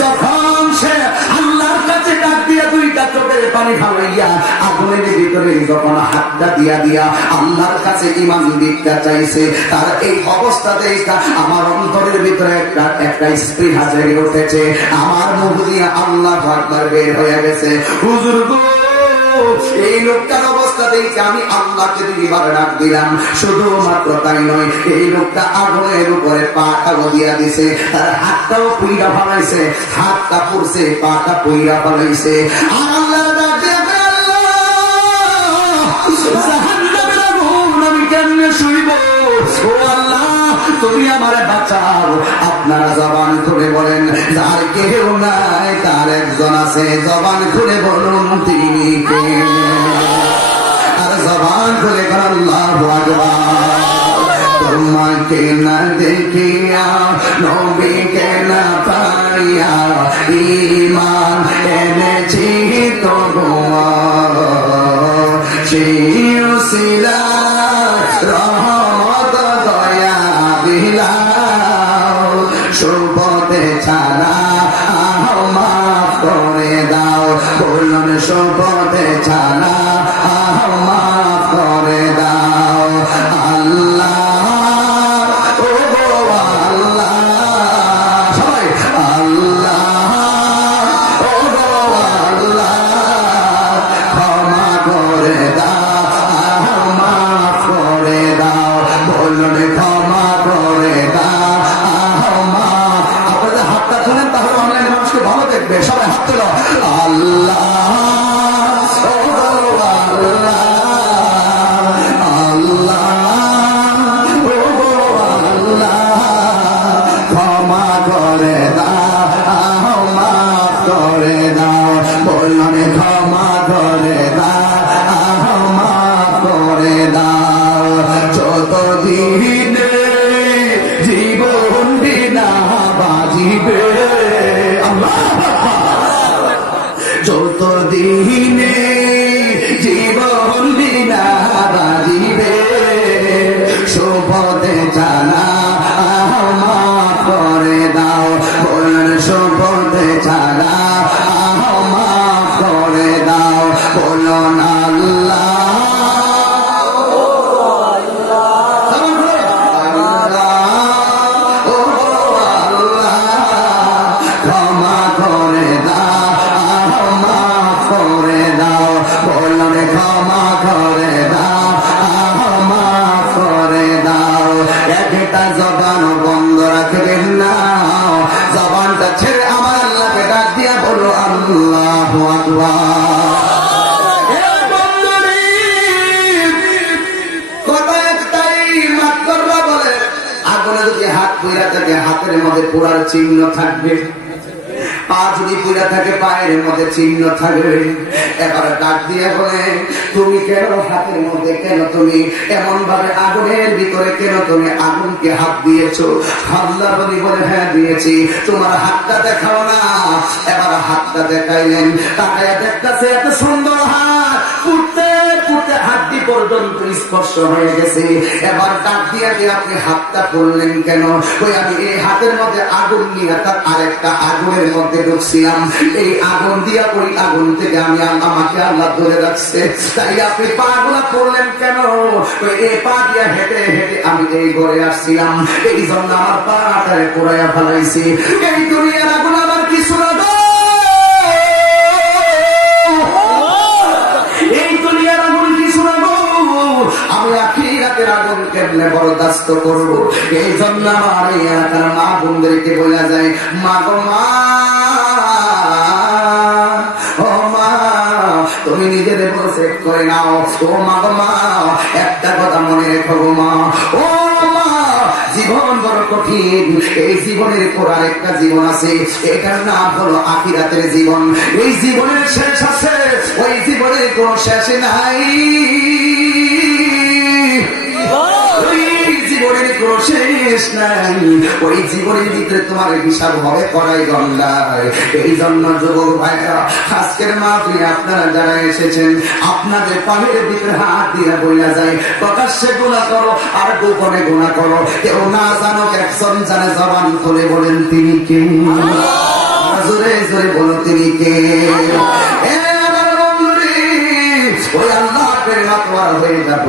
যখন সে আল্লাহর কাছে ডাক দিয়া দুইটা চোখের পানি ঢালাইয়া আগুনের ভিতরে যখন হাতটা দিয়া দিয়া আল্লাহর কাছে ঈমান ভিক্ষা চাইছে, তার এই অবস্থাতে আমার অন্তরের ভিতরে একটা স্পৃহা জেগে উঠেছে। আমার মুখ দিয়ে আল্লাহু আকবার বের হয়ে গেছে। হুজুর গো, এই লোকটার অবস্থা দেখে আমি আল্লাহকে দুইবার ডাক দিলাম। শুধুমাত্র তাই নয়, এই লোকটা আগুনের উপরে পাটাও দিয়া দিছে, তার হাতটাও পুইরা ফেলাইছে, হাতটা পুড়ছে, পাটা পুইরা ফেলাইছে। আর আল্লাহ ডাক দিয়ে, জাহান্নামের আগুন আমি কেমনে শুইব? ও আল্লাহ তুমি আমারে বাঁচাও। আপনারা জবান খুলে বলেন, যার কেউ নাই তার একজন আছে, জবান খুলে বলুন তিনি কে? আর জবান খুলে আল্লাহু আকবার। তোমাকে না দেখিয়া নবীকে না পাইয়া ঈমান এনেছি তবুও সেই উসিলায় রহমত দয়া বিলাও, সুপথে ছাড়া মাফ করে দাও, বলুন সুপথে ছাড়া মাফ করে দাও। আল্লাহ ও আল্লাহ, সবাই আল্লাহ ও আল্লাহ, ক্ষমা করে দাও, মাফ করে দাও, বলুন ক্ষমা করে দাও, মাফ। আপনাদের হাতটা তুলেন, তাহলে অনলাইনে মানুষকে ভালো দেখবে। সবাই হাত তুলো। আল্লাহ যতদিনে জীবন বিনা বাজিবে, শপথে জানা মাফ করে দাও, বলুন শপথে জানা মাফ করে দাও, বলুন আল্লাহ ক্ষমা করে দাও, আগুনে যদি হাত পুড়া থাকে হাতের মধ্যে পোড়ার চিহ্ন থাকবে, পা যদি পুড়া থাকে পায়ের মধ্যে চিহ্ন থাকবে। এবার ডাক দিয়ে বলে তুমি কেন হাতের মধ্যে, কেন তুমি এমন ভাবে আগুনের ভিতরে, কেন তুমি আগুনকে হাত দিয়েছো? আল্লাহ নবী বলে হ্যাঁ দিয়েছি। তোমার হাতটা দেখাও না। এবার হাতটা দেখাইলেন, তাকায় দেখতেছে এত সুন্দর হাত, পুড়তে পুড়তে হাড্ডি পর্যন্ত স্পর্শ হয়ে গেছে। এবার ডাক দিয়ে আপনি হাতটা পড়লেন কেন? ওই আমি এই হাতের মধ্যে আগুন নিয়ে তার আরেকটা আগুনের মধ্যে ঢুকছিলাম, এই আগুন দিয়া ওই আগুন থেকে আমি আমাকে আল্লাহ ধরে রাখছে। তাই আপনি পা গুলা পড়লেন কেন? এই পা দিয়া হেঁটে হেঁটে আমি এই ঘরে আসছিলাম, এই জন্য আমার পাটারে পোড়াইয়া ফেলাইছি। এই দুনিয়ার আগুন আমার কিছু না, এই দুনিয়ার আগুন কিছু না গো। আমি আখিরাতের আগুন কেমনে বরদাস্ত করবো? এই জন্য আমার এই এলাকার মা বোনদেরকে বলা যায়, মা গো মা, ও মা তুমি নিজের সেট করে নাও। ও মা গো মা, একটা কথা মনে রেখো গো মা, ও মা, জীবন বড় কঠিন। এই জীবনের পর আরেকটা জীবন আছে, এটার নাম হলো আখিরাতের জীবন। এই জীবনের শেষ আছে, ওই জীবনের কোন শেষ নাই। জীবনের কোন শেষ নাই, ওই জীবনের ভিতরে তোমার হিসাব হবে কড়াই গন্ডায়। এই জন্য যুবক ভাইরা, আজকের মাহফিলে আপনারা যারা এসেছেন, আপনাদের পায়ের ভিতরে হাত দিয়ে বইলা যায়, প্রকাশ্যে গুনাহ করো আর গোপনে গুনাহ করো, কেউ না জানো একজন জানে। জবান খুলে বলেন তিনি কে? জোরে জোরে বলো তিনি কে? ওই আল্লাহ হয়ে যাব,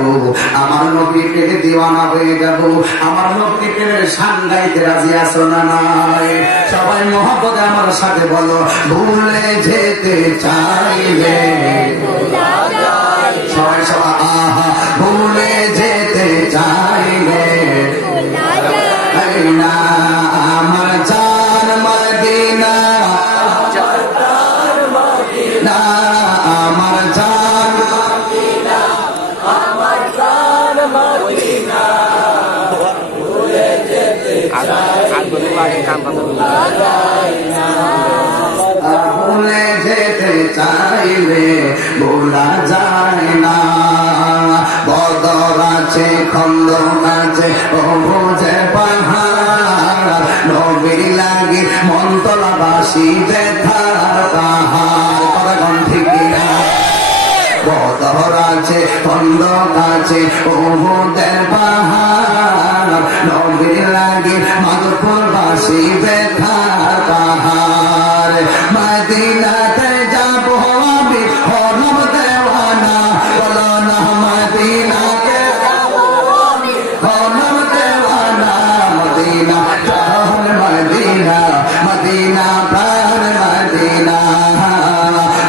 আমার নবী পেটে দিওয়ানা হয়ে যাব। আমার নবী পেটের শান গাইতে রাজি আছো না নাই? সবাই মহব্বতে আমার সাথে বলো, ভুলে যেতে চাইলে সবাই সবাই আহা, ভুলে যেতে চাইলে না আমার জান মদিনা, না আমার জান মদিনা, আমার জান মদিনা, ভুলে যেতে ভুলে যেতে চাইলে ভোলা যায় না। বদর আছে, খন্দক আছে, ও বুঝে পাহাড়, নবীর লাগি মন্তলাবাসী ব্যথার পাহাড়। কথা কোন ঠিক কিনা? বদর আছে, খন্দক আছে, ও বুঝে পাহাড়, নবীর লাগি মাধবপুরবাসী ব্যথার পাহাড়। মদিনাতে যাব আমি হরম দেওয়ানা, বলো না মদিনাতে যাব আমি হরম দেওয়ানা। মদিনা প্রাণ মদিনা, মদিনা প্রাণ মদিনা,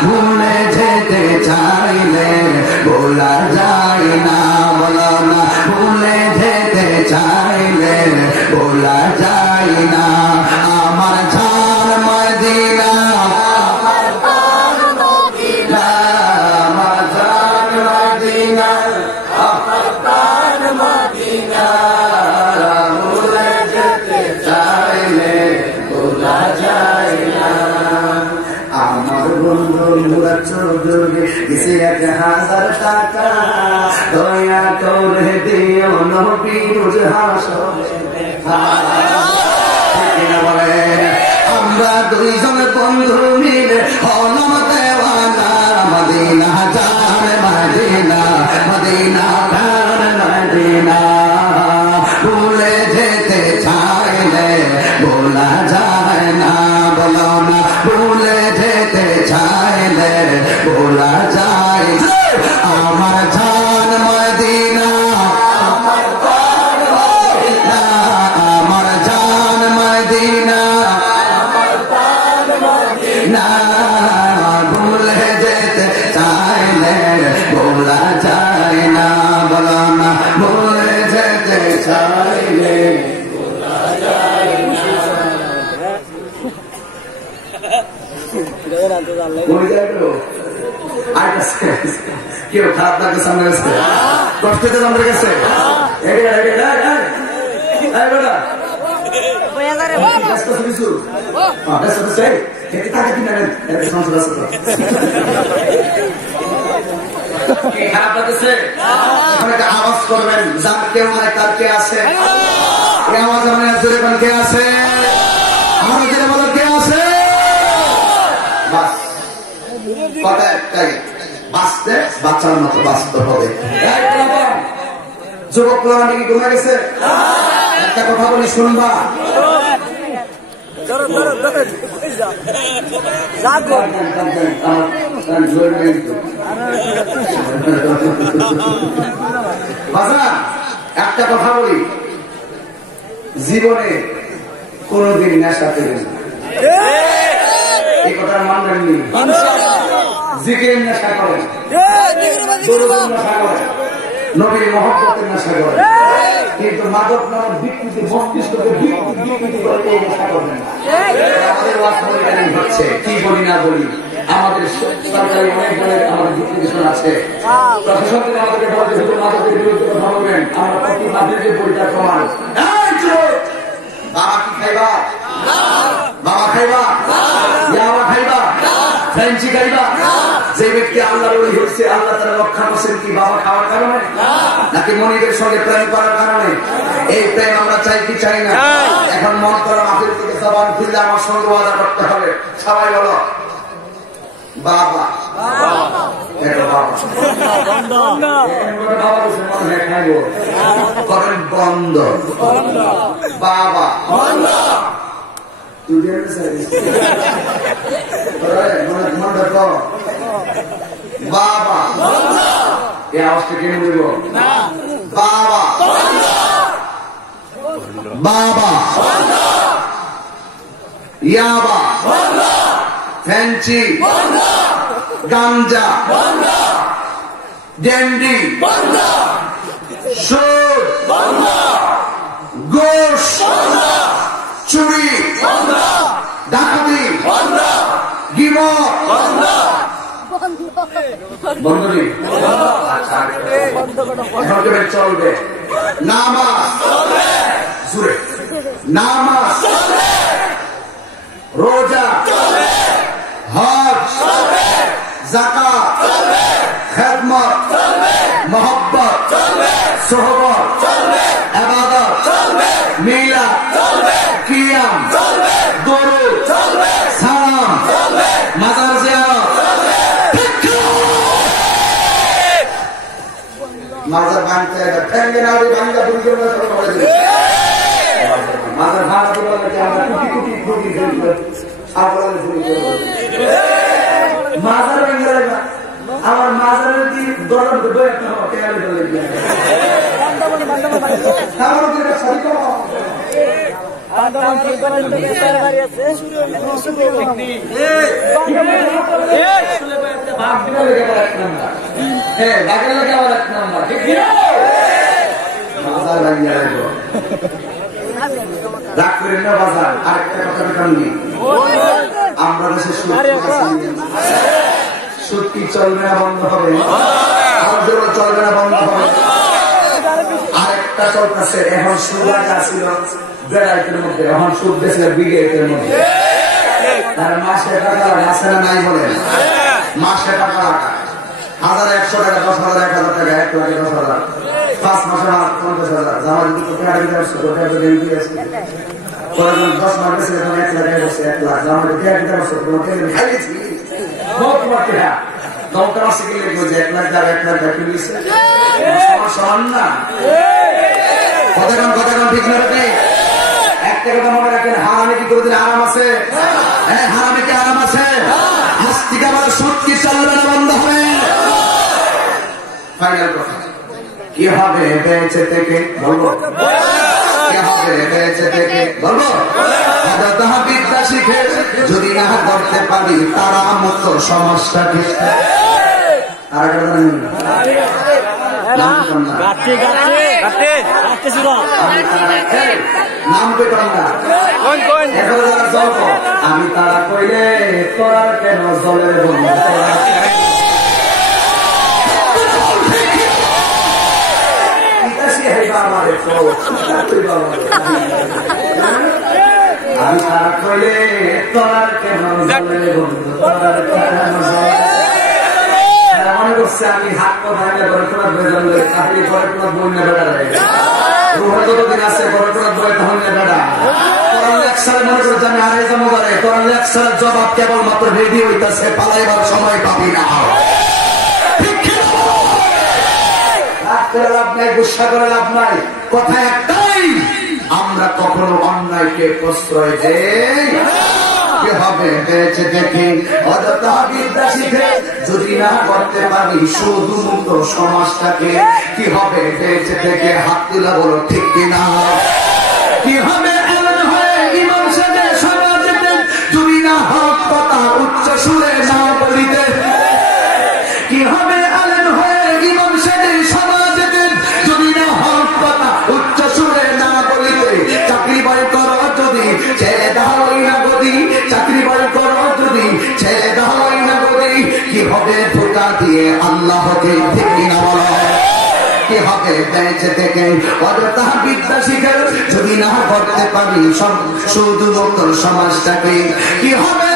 ভুলে যেতে চাইলে ভোলা যায় না। বলো না ভুলে যেতে চাইলে ভোলা যায় না। আমার জান মদিনা, আমার জান মদিনা, আমার জান মদিনা, আমার জান মদিনা, ভুলে যেতে চাইলে ভোলা যায় না। আমার বন্ধু মুরাদ চৌধুরী দিছে 1000 টাকা, দয়া করে দিও নবীর হাসরে দেখা। আমরা দুইজন বন্ধু মিলে হলাম দেওয়ানা, মদিনা জান মদিনা, মদিনা প্রাণ মদিনা, ভুলে যেতে চাইলে ভোলা যায় না। বলো না ভুলে যেতে চাইলে ভোলা যায়। আমার জান মদিনা, আমার জান মদিনা, আমার জান মদিনা, আমার জান মদিনা, ভুলে যেতে চাইলে ভোলা যায় না। বলো না ভুলে যেতে চাইলে ভোলা যায় না। কেউ খারাপ লাগছে সামনে গেছে, কষ্ট সামনে গেছে, ব্যস্ত আছে কিছু ব্যস্ত আছে খেতে থাকে কিনা সংসার আছে খারাপ লাগতেছে আওয়াজ করবেন যার কেউ মানে তার কে আছে আওয়াজ মানে জোরে কোন কে আছে আমাদের জেনে বলার কে আছে বাস কথা একটাই বাঁচতে বাচ্চার মতো বাঁচতে হবে যুবক প্লাবন কি ঘুমে গেছে একটা কথা বলি শুনবা একটা কথা বলি জীবনে কোনদিন নেশা পেলেন এই কথার মানবেন নি জিকিরের নেশা করেন নেশা করেন নবীর মহব্বতের নেশা করেন কিন্তু মাদক নামক বিকৃতি মস্তিষ্ককে বিকৃতি করে এই নেশা করবেন আমাদের ওয়াজ পরিচালনা হচ্ছে কি বলি না বলি আমাদের সরকারি অনেক ধরনের আমাদের ডিক্টেশন আছে প্রশাসন থেকে আমাদেরকে বলতে শুধু মাদকের বিরুদ্ধে কথা বলবেন আমরা প্রতি মাদকের পরিচয় প্রমাণ বাবা কি খাইবা বাবা খাইবা ইয়াবা খাইবা ফ্রেঞ্চি খাইবা যে ব্যক্তি আল্লাহর ওলি হচ্ছে আল্লাহ তারা রক্ষা করছেন কি বাবা খাওয়ার কারণে নাকি মনিদের সঙ্গে প্রেম করার কারণে এই প্রেম আমরা চাই কি চাই না এখন মন করা মাটির থেকে জবান খুললে আমার সঙ্গে ওয়াদা করতে হবে সবাই বলো বাবা করেন বন্ধ বাবা বাবা এই আওয়াজটা কেন বলব বাবা বাবা ইয়াবা ফ্যান্সি গাঞ্জা ড্যান্ডি সুদ ঘুষ চুরি ডাকাতি গিবত বন্ধুরি চলবে নামাজ জুড়ে নামাজ রোজা হজ যাকাত খেদমত মোহব্বত সোহবত ইবাদত মিলাদ কিয়াম দরুদ সালাম মাজার জিয়ারত মাজার ভাঙতে ঠেঙ্গে নাড়ি ভাঙা পরিকল্পনা করে দিল মাজার ভাঙতে বলে যে আমরা কোটি কোটি কোটি সাবধানে শুরু করব মাজার ভাঙা লাগা আমার মাজারের কি দরদ দেবে একটা কেয়ালে বলে দিয়ে তারপর কি এটা সরি করো আন্দোলন কি করেন তো কেসার বাড়ি আছে ভাগ দিলে লাগে এক নাম্বার হ্যাঁ ভাগের লাগে আবার এক নাম্বার ঠিক কি মাজার ভাঙা লাগলো রাগ করেন না বাজার আরেকটা কথা কামনি আমরা দেশে সুদ কি চলবে না বন্ধ হবে চলবে না বন্ধ হবে আরেকটা চলতেছে এখন সুদ লাগা ছিল বেড়াইতের মধ্যে এখন সুদ বেশি বিঘের মধ্যে তার মাসে টাকা আছে না নাই বলেন মাসে টাকা লাগা 1100 টাকা 10,000 1,000 টাকা 1,10,000 5 মাসে 50,000 জামার দুটো টাকা দিতে আসছে ওটা তো দেই দিয়েছে পরে 10 মাস বেশি 1 লাখ টাকা বসে 1 লাখ জামার টাকা দিতে আসছে ওটা খাইছি বহুত মাটিয়া দমটা আছে কি লিখবো যে 1 লাখ আর 1 লাখ টাকা দিছে সমান না কতক্ষণ ঠিক না রে একটা কথা মনে রাখেন হারামে কি কোনদিন আরাম আছে হ্যাঁ হারামে কি আরাম আছে আস্তিক আমার সুদ কি চলবে না বন্ধ হবে ফাইনাল কথা কি হবে বেঁচে থেকে বলবো কি হবে বেঁচে থেকে বলবো তাহা বিদ্যা শিখে যদি না করতে পারি তারা মতো সমস্যা ঠিক আর আমি তারা কইলে তোরা কেন জলের বন্ধু আমি তারা কইলে তোর কেমন বলে বন্ধু তোর কেমন মনে করছে আমি হাত পাইলে গড়পড়া বয়ে যাবে তাহলে গড়পড়া বই না বেড়া যায় যতদিন আছে গড়পড়া বই তাহলে বেড়া মনে করছে আমি আড়াই জমা করে তোর লেকচারের জবাব কেবলমাত্র রেডি হইতেছে পালাইবার সময় পাবি না লাভ নাই গুসা করে লাভ নাই কথা একটাই আমরা কখনো অন্যায়কে প্রশ্রয় দেই কি হবে বেঁচে দেখে অযথা বিদ্যা শিখে যদি না করতে পারি শুধু মুক্ত সমাজটাকে কি হবে বেঁচে থেকে হাত তুলা বলো ঠিক কিনা কি হবে এমন হয়ে ইমাম সাহেব সমাজেতে যদি না হক কথা উচ্চ সুরে না বলিতে কি হবে আলেম হয়ে ইমাম সাহেব সমাজেতে যদি না হক কথা উচ্চ সুরে না বলিতে চাকরি বাড়ি করো যদি ছেড়ে দাওই না গদি চাকরি বাড়ি করো যদি ছেড়ে দাওই না গদি কি হবে ধোঁকা দিয়ে আল্লাহকে ঠিক কিনা বলো কি হবে বেঁচে থেকে অযথা বিদ্যা শিখে যদি না করতে পারি শুধু নতুন সমাজটাকে কি হবে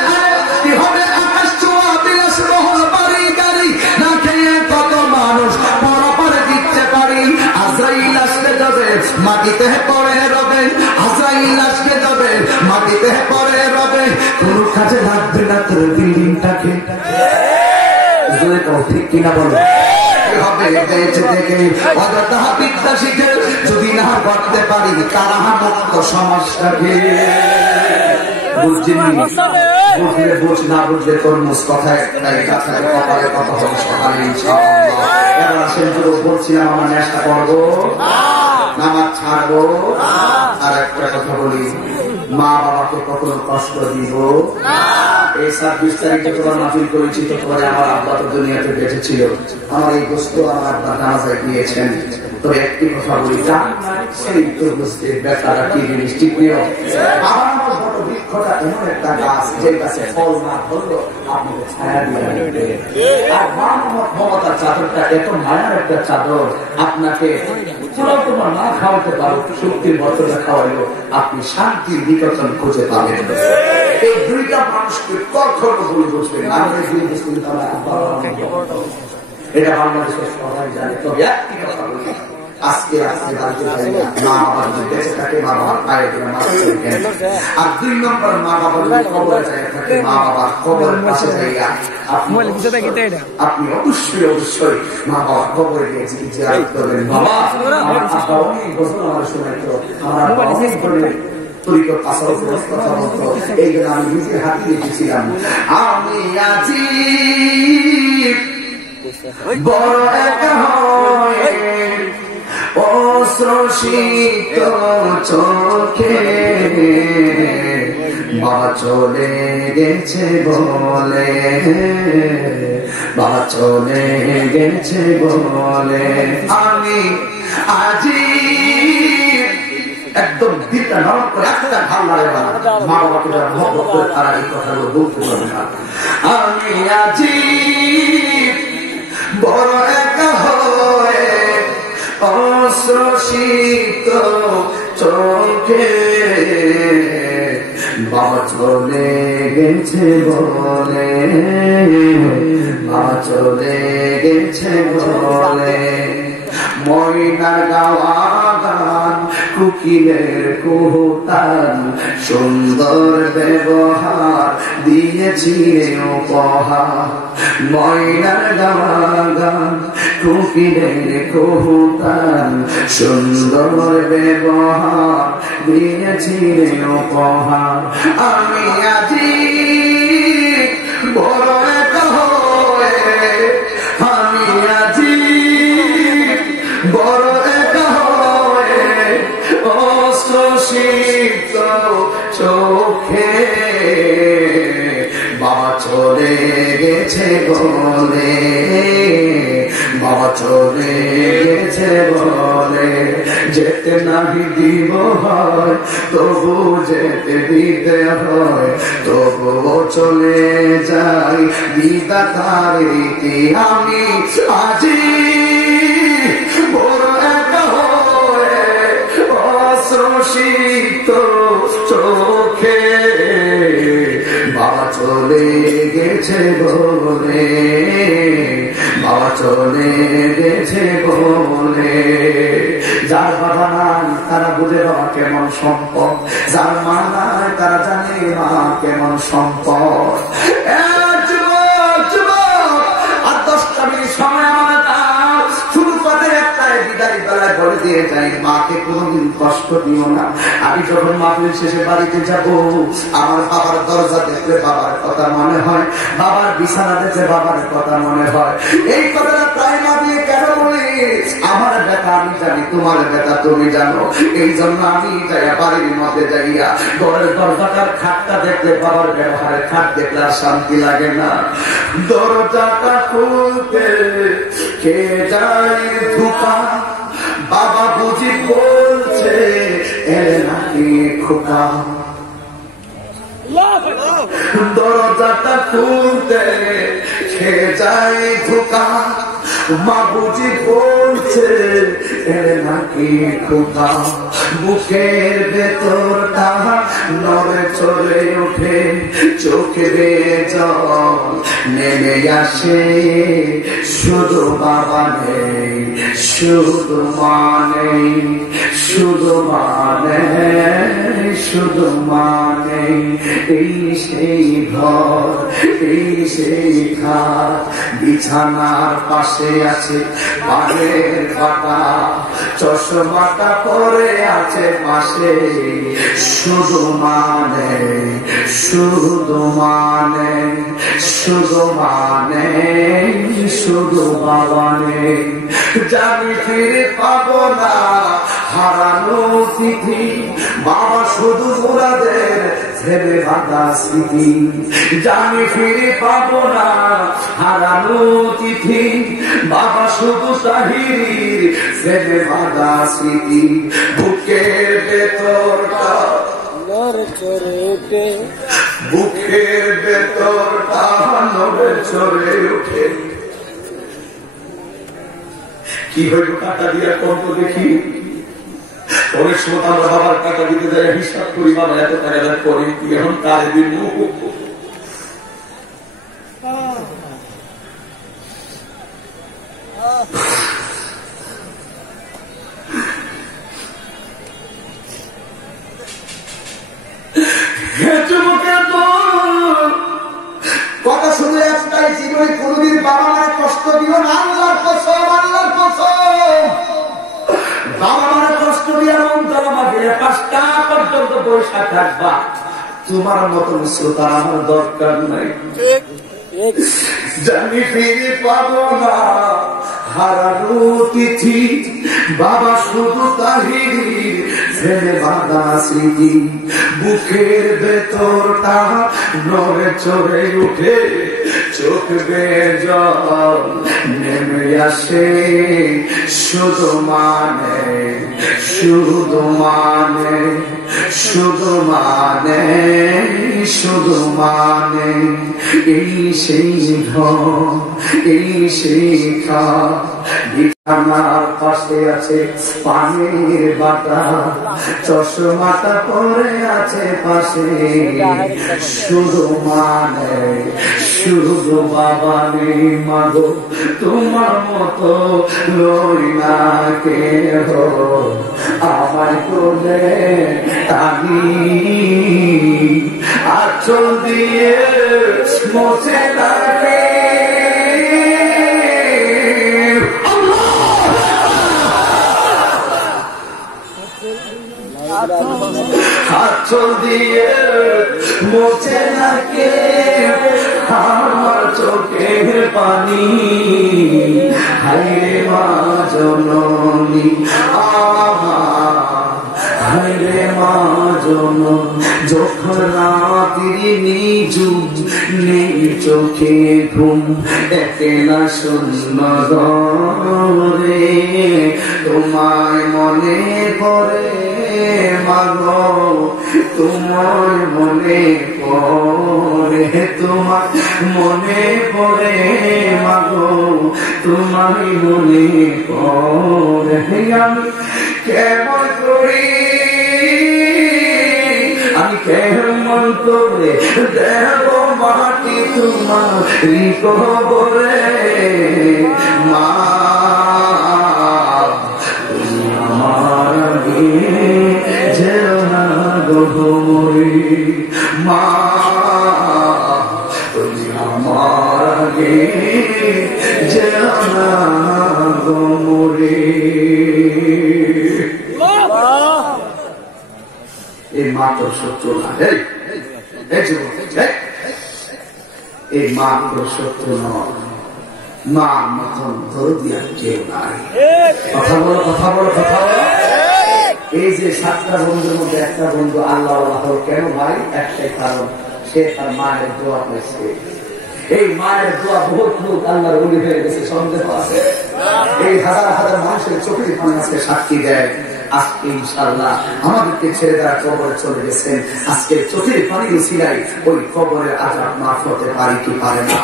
কি হবে আকাশ ছোঁয়া বিলাসবহুল বাড়ি গাড়ি না খেয়ে কত মানুষ পরপারে দিতে পারি আজরাইল আসতে যাবে মাটিতে পড়ে রবে আজরাইল আসতে যাবে মাটিতে পড়ে রবে কোনো কাজে লাগবে না তোর বিল্ডিংটাকে ঠিক কিনা বলো হবে বেঁচে থেকে অযথা বিদ্যা শিখে যদি না করতে পারি তারা মুক্ত সমাজটাকে বুঝলি বুঝলে বুঝ না বুঝলে তরমুজ কথায় কপালে কথা হবে সকালে এবার আসেন পুরো বলছিলাম আমার নেশা করবো নামাজ ছাড়বো আর একটা কথা বলি মা বাবাকে কখনো কষ্ট দিব এই 26 তারিখে তোমার মাফিল করেছি তো পরে আমার আব্বা তো দুনিয়াতে বেঁচে ছিল আমার এই গোস্ত আমার আব্বা জানাজায় গিয়েছেন তবে একটি কথা বলি সেই তরমুজের ব্যাপারটা কি জিনিস ঠিক নিও আমার বড় বৃক্ষটা এমন একটা গাছ যে গাছে ফল না ধরলো আপনাকে ছায়া দিয়ে আর মমতার চাদরটা এত মায়ার একটা চাদর আপনাকে তোমার না খাওয়াতে পারো শক্তির বছরে খাওয়াইলো আপনি শান্তির নিকটন খুঁজে পাবেন এই দুইটা মানুষকে কখনো ভুল বুঝবেন আমাদের দুই বুঝবেন এটা বাংলাদেশের সবাই জানে তবে একটি কথা বলি আজকে আজকে মা বাবার বেঁচে থাকে মা বাবার পায়ে দিয়ে মাছ আর 2 নম্বর মা বাবার কবরে যায় থাকে মা বাবার কবরের পাশে যাইয়া আপনি অবশ্যই অবশ্যই মা বাবার কবরে গিয়ে জিয়ারত করবেন বাবা আমার আব্বা অনেক বছর আমার শোনাইতো আমার আব্বা অনেক তরিকত তাসাউফ কথা বলতো এইগুলো আমি নিজে হাতে লিখেছিলাম আমি আজি বড় একা হয়ে অশ্রুসিক্ত চোখে বাবা চলে গেছে বলে বাবা চলে গেছে বলে আমি আজি একদম দিকটা নরম করে একটা ভাল লাগে মা বাবাকে যারা মহব্বত করে তারা এই কথাগুলো বলতে পারবে না আমি আজি বড় একা হয়ে অশ্রুসিক্ত চোখে বাবা চলে গেছে বলে বাবা চলে গেছে বলে ময়নার গাওয়া গান কুকিলের কুহুতান সুন্দর ব্যবহার দিয়েছিলে উপহার ময়নার গাওয়া গান কুকিলের কুহুতান সুন্দর ব্যবহার দিয়েছিলে উপহার আমি আজি বড় একা হয়ে আমি আজি বড় একা হয়ে অশ্রুসিক্ত চোখে বাবা চলে গেছে বলে বাবা চলে গেছে বলে যেতে নাহি দিব হয় তবু যেতে দিতে হয় তবুও চলে যাই বিধাতার রীতি আমি আজি বড় একা হয়ে অশ্রুসিক্ত তো চোখে বাবা চলে গেছে বলে, বাবা চলে গেছে বলে। যার বাবা নাই তারা বুঝে বাবা কেমন সম্পদ, যার মা নাই তারা জানে মা কেমন সম্পদ। আর 10টা মিনিট সময় আমার দাও, শুধু পথে একটাই বিদায় বেলায় বলে দিয়ে যাই, মাকে কোনোদিন কষ্ট দিও না। আমি যখন মাহফিল শেষে বাড়িতে যাব, আমার বাবার দরজা দেখলে বাবার কথা মনে হয়, বাবার বিছানা দেখলে বাবার কথা মনে হয়। এই কথাটা প্রায় ভাবিয়ে কেন বলি, আমার বেটা আমি জানি, তোমার বেটা তুমি জানো। এই জন্য আমি যাইয়া বাড়ির মধ্যে যাইয়া ঘরের দরজাটার খাটটা দেখলে, বাবার ব্যবহারের খাট দেখলে আর শান্তি লাগে না। দরজাটা খুলতে কে যায় ধোকা, বাবা বুঝি বলছে এর নাকি খোকা। দরজাটা খুলতে কে যায় ধোকা, মা বুঝি বলছে এর নাকি খোকা। বুকের ভেতরটা নড়ে চলে ওঠে, চোখে বেয়ে জল নেমে আসে। শুধু বাবা নেই, শুধু মা নেই, শুধু মা নেই, শুধু মা নেই। এই সেই ঘর, এই সেই ঘাট, বিছানার পাশে আছে পানের বাটা, চশমাটা পরে আছে পাশে। শুধু মানে, শুধু মানে, শুধু মানে, শুধু বাবা নেই। জানি ফিরে পাবো না হারানো তিথি, বাবা শুধু মোরাদের ভেবে বাঁধা স্মৃতি। জানি ফিরে পাবো না হারানো তিথি, বাবা শুধু তাহিরির ভেবে বাঁধা স্মৃতি। বুকের ভেতরটা নড়ে চড়ে ওঠে, বুকের ভেতরটা নড়ে চড়ে ওঠে। কি হইল কাটা দিয়া কত দেখি, অনেক সময় আমরা বাবার টাকা দিতে যাই, হিসাব করি বাবা এত টাকা দেয় পরে কি এখন কাজ দিব। কথা শুধু একটাই, জীবনে কোনদিন বাবা মায়ের কষ্ট দিও না। আল্লাহর কসম, আল্লাহর কসম, বাবা মায়ের কষ্ট দিয়ে মন তারা মাঝে 5টা পর্যন্ত বৈশাখ থাকবা। তোমার মতন শ্রোতা আমার দরকার নাই। জানি ফিরে পাবো না হারানো তিথি, বাবা শুধু তাহিরির ফেলে বাঁধা স্মৃতি। বুকের ভেতরটা নড়ে চড়ে উঠে, চোখ বেয়ে জল নেমে আসে। শুধু মানে, শুধু মানে, শুধু মানে, শুধু মানে। এই সেই ঘর, এই সেই খাট, বিছানার পাশে আছে পানির বাটা, চশমাটা পরে আছে পাশে। শুধু মানে, শুধু বাবা নেই মাগো, তোমার মতো লই না কেহ আমার কোলে টানি। আঁচল দিয়ে মোছে লাগে আঁচল দিয়ে মোছে লাগে আমার চোখের পানি। হায়রে মা জননী আমার, হায়রে মা জননী। যখন রাত্রি নিজুম নেই চোখে ঘুম, একলা শূন্য ঘরে তোমায় মনে পড়ে মাগো, তোমায় মনে পড়ে, তোমায় মনে পড়ে মাগো, তোমায় মনে পড়ে। আমি কেমন করি কেমন করে দেব মাটি তোমারি কবরে মা তুমি আমার আগে যেও না গো মরি মা তুমি আমার আগে যেও না গো মরি এই মা তো শত্রু না এই মা তো শত্রু নয় মা মতন দরদি আর কেউ নাই কথা বলো কথা বলো কথা বলো এই যে 7টা বন্ধুর মধ্যে একটা বন্ধু আল্লাহ আল্লাহ কেন ভাই একটাই কারণ সে তার মায়ের দোয়া পেয়েছে এই মায়ের দোয়া বহুত লোক আল্লাহর ওলি হয়ে গেছে সন্দেহ আছে এই হাজার হাজার মানুষের চোখের পানি আজকে সাক্ষী দেয় আজকে ইনশাআল্লাহ আমাদেরকে ছেড়ে তারা কবরে চলে গেছেন আজকে চোখের পানির উসিলায় ওই কবরের আযাব মাফ করতে পারি কি পারে না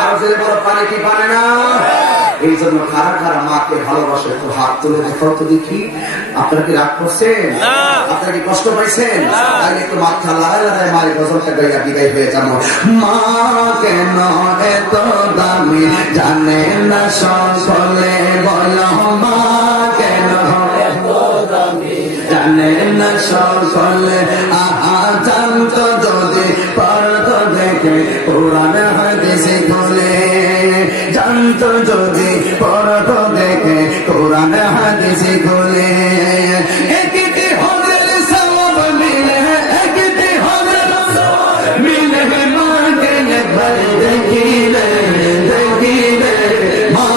আর যে বড় পারে কি পারে না এই জন্য কারা কারা মাকে ভালোবাসে একটু হাত তুলে দেখাও তো দেখি আপনারা কি রাগ করছেন আপনারা কি কষ্ট পাইছেন তাহলে একটু মাথা লাগায় লাগায় মায়ের গজলটা গাইয়া বিদায় হয়ে যাবো মা কেন এত দামি জানে না সকলে বলো মা কেন জানে না সকলে আহা জানতো যদি পারতো দেখে কোরআন হাদিসে বলে জানতো যদি পড়তো দেখে কোরআন হাদিসে বলে একটি হজের সওয়াব মিলে একটি হজের সওয়াব মিলে মাকে একবার দেখিলে দেখিলে মা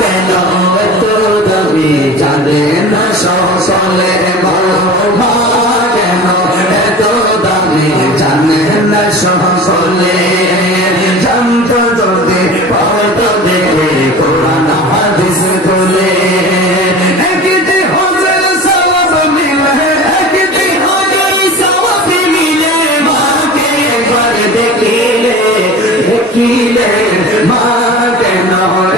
কেন এত দামি জানে না সকলে মা কেন এত দামি জানে না সকলে জানতো যদি পড়তো দেখে কোরআন হাদিস বলে একটি হজের সওয়াব মিলে একটি হজের সওয়াব মিলে মাকে একবার দেখিলে দেখিলে মা কেন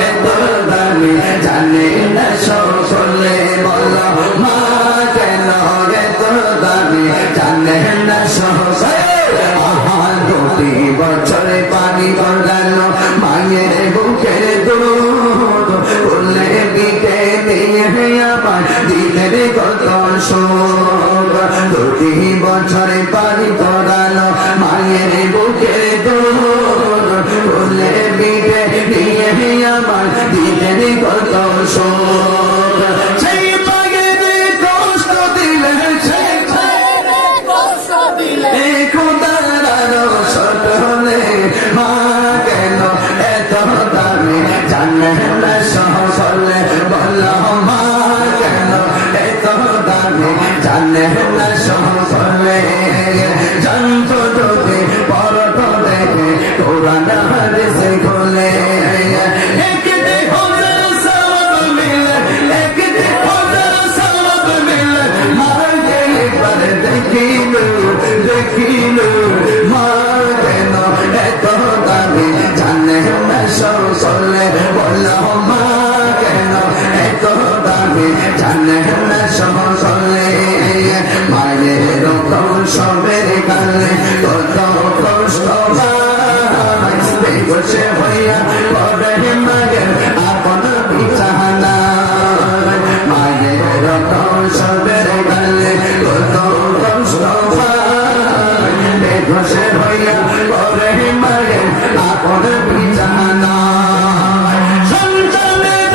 এত দামি জানে না সকলে বলো মা কেন এত দামি জানে না সকলে দুটি বছরে পানি গড়ালো মায়ের বুকে দুধ বললে দিকে নিয়ে আমার দিলের কত শোক দুটি বছরে পানি গড়ালো মায়ের বুকে দুধ বললে দিকে নিয়ে আমার দিলের কত শোক সেই মায়ের কষ্ট দিলে সেই কষ্ট দিলে মা কেন এত দামি জানে না সকলে বলো মা কেন এত দামি জানে না সকলে জানতো যদি পড়তো দেখে কোরআন হাদিস বলে একটি হজের সওয়াব মিলে একটি হজের সওয়াব মিলে মাকে একবার দেখিলো দেখিলো মা কেন এত দামি জানে না সকলে বলো মা কেন এত দামি জানে না সকলে মায়ের সবের কালে কত কষ্ট বসে হইয়া পড়ে মায়ের আপন বিছানা মায়ের সবের কালে কত কষ্ট বসে হইয়া পড়ে মায়ের আপন বিছানা সন্তানের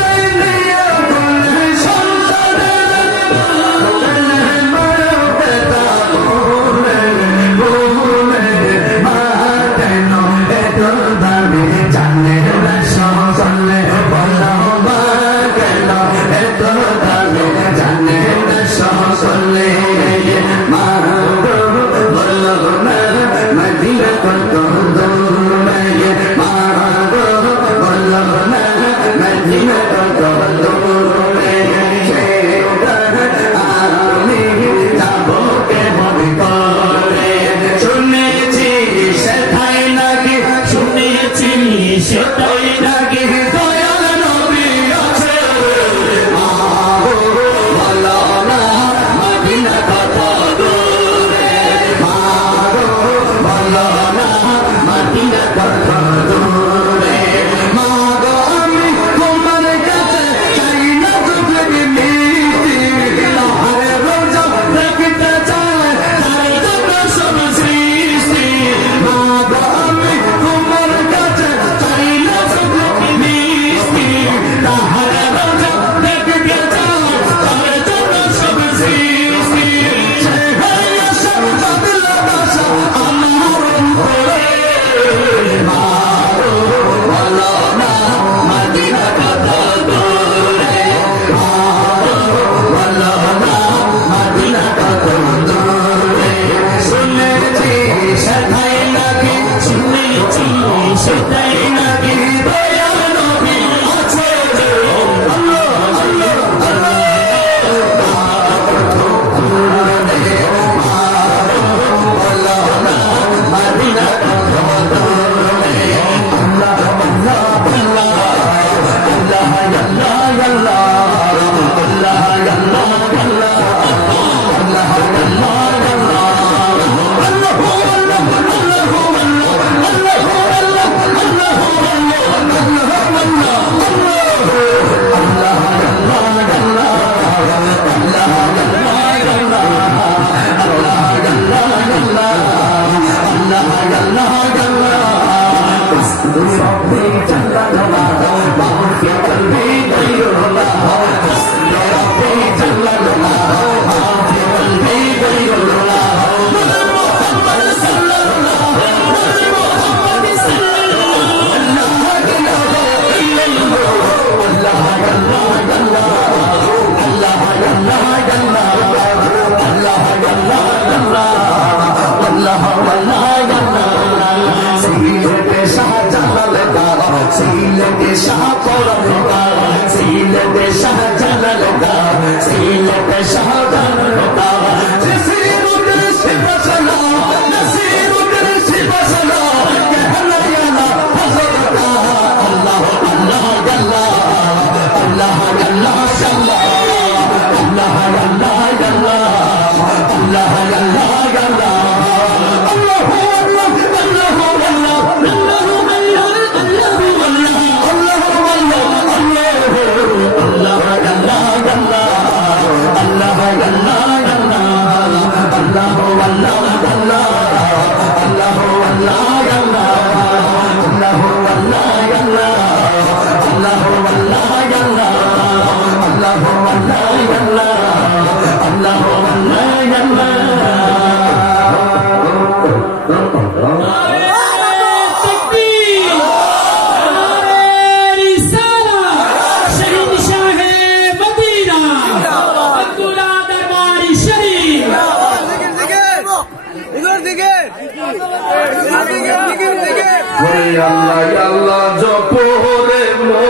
Allah jo pore mo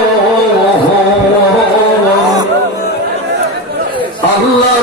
Allah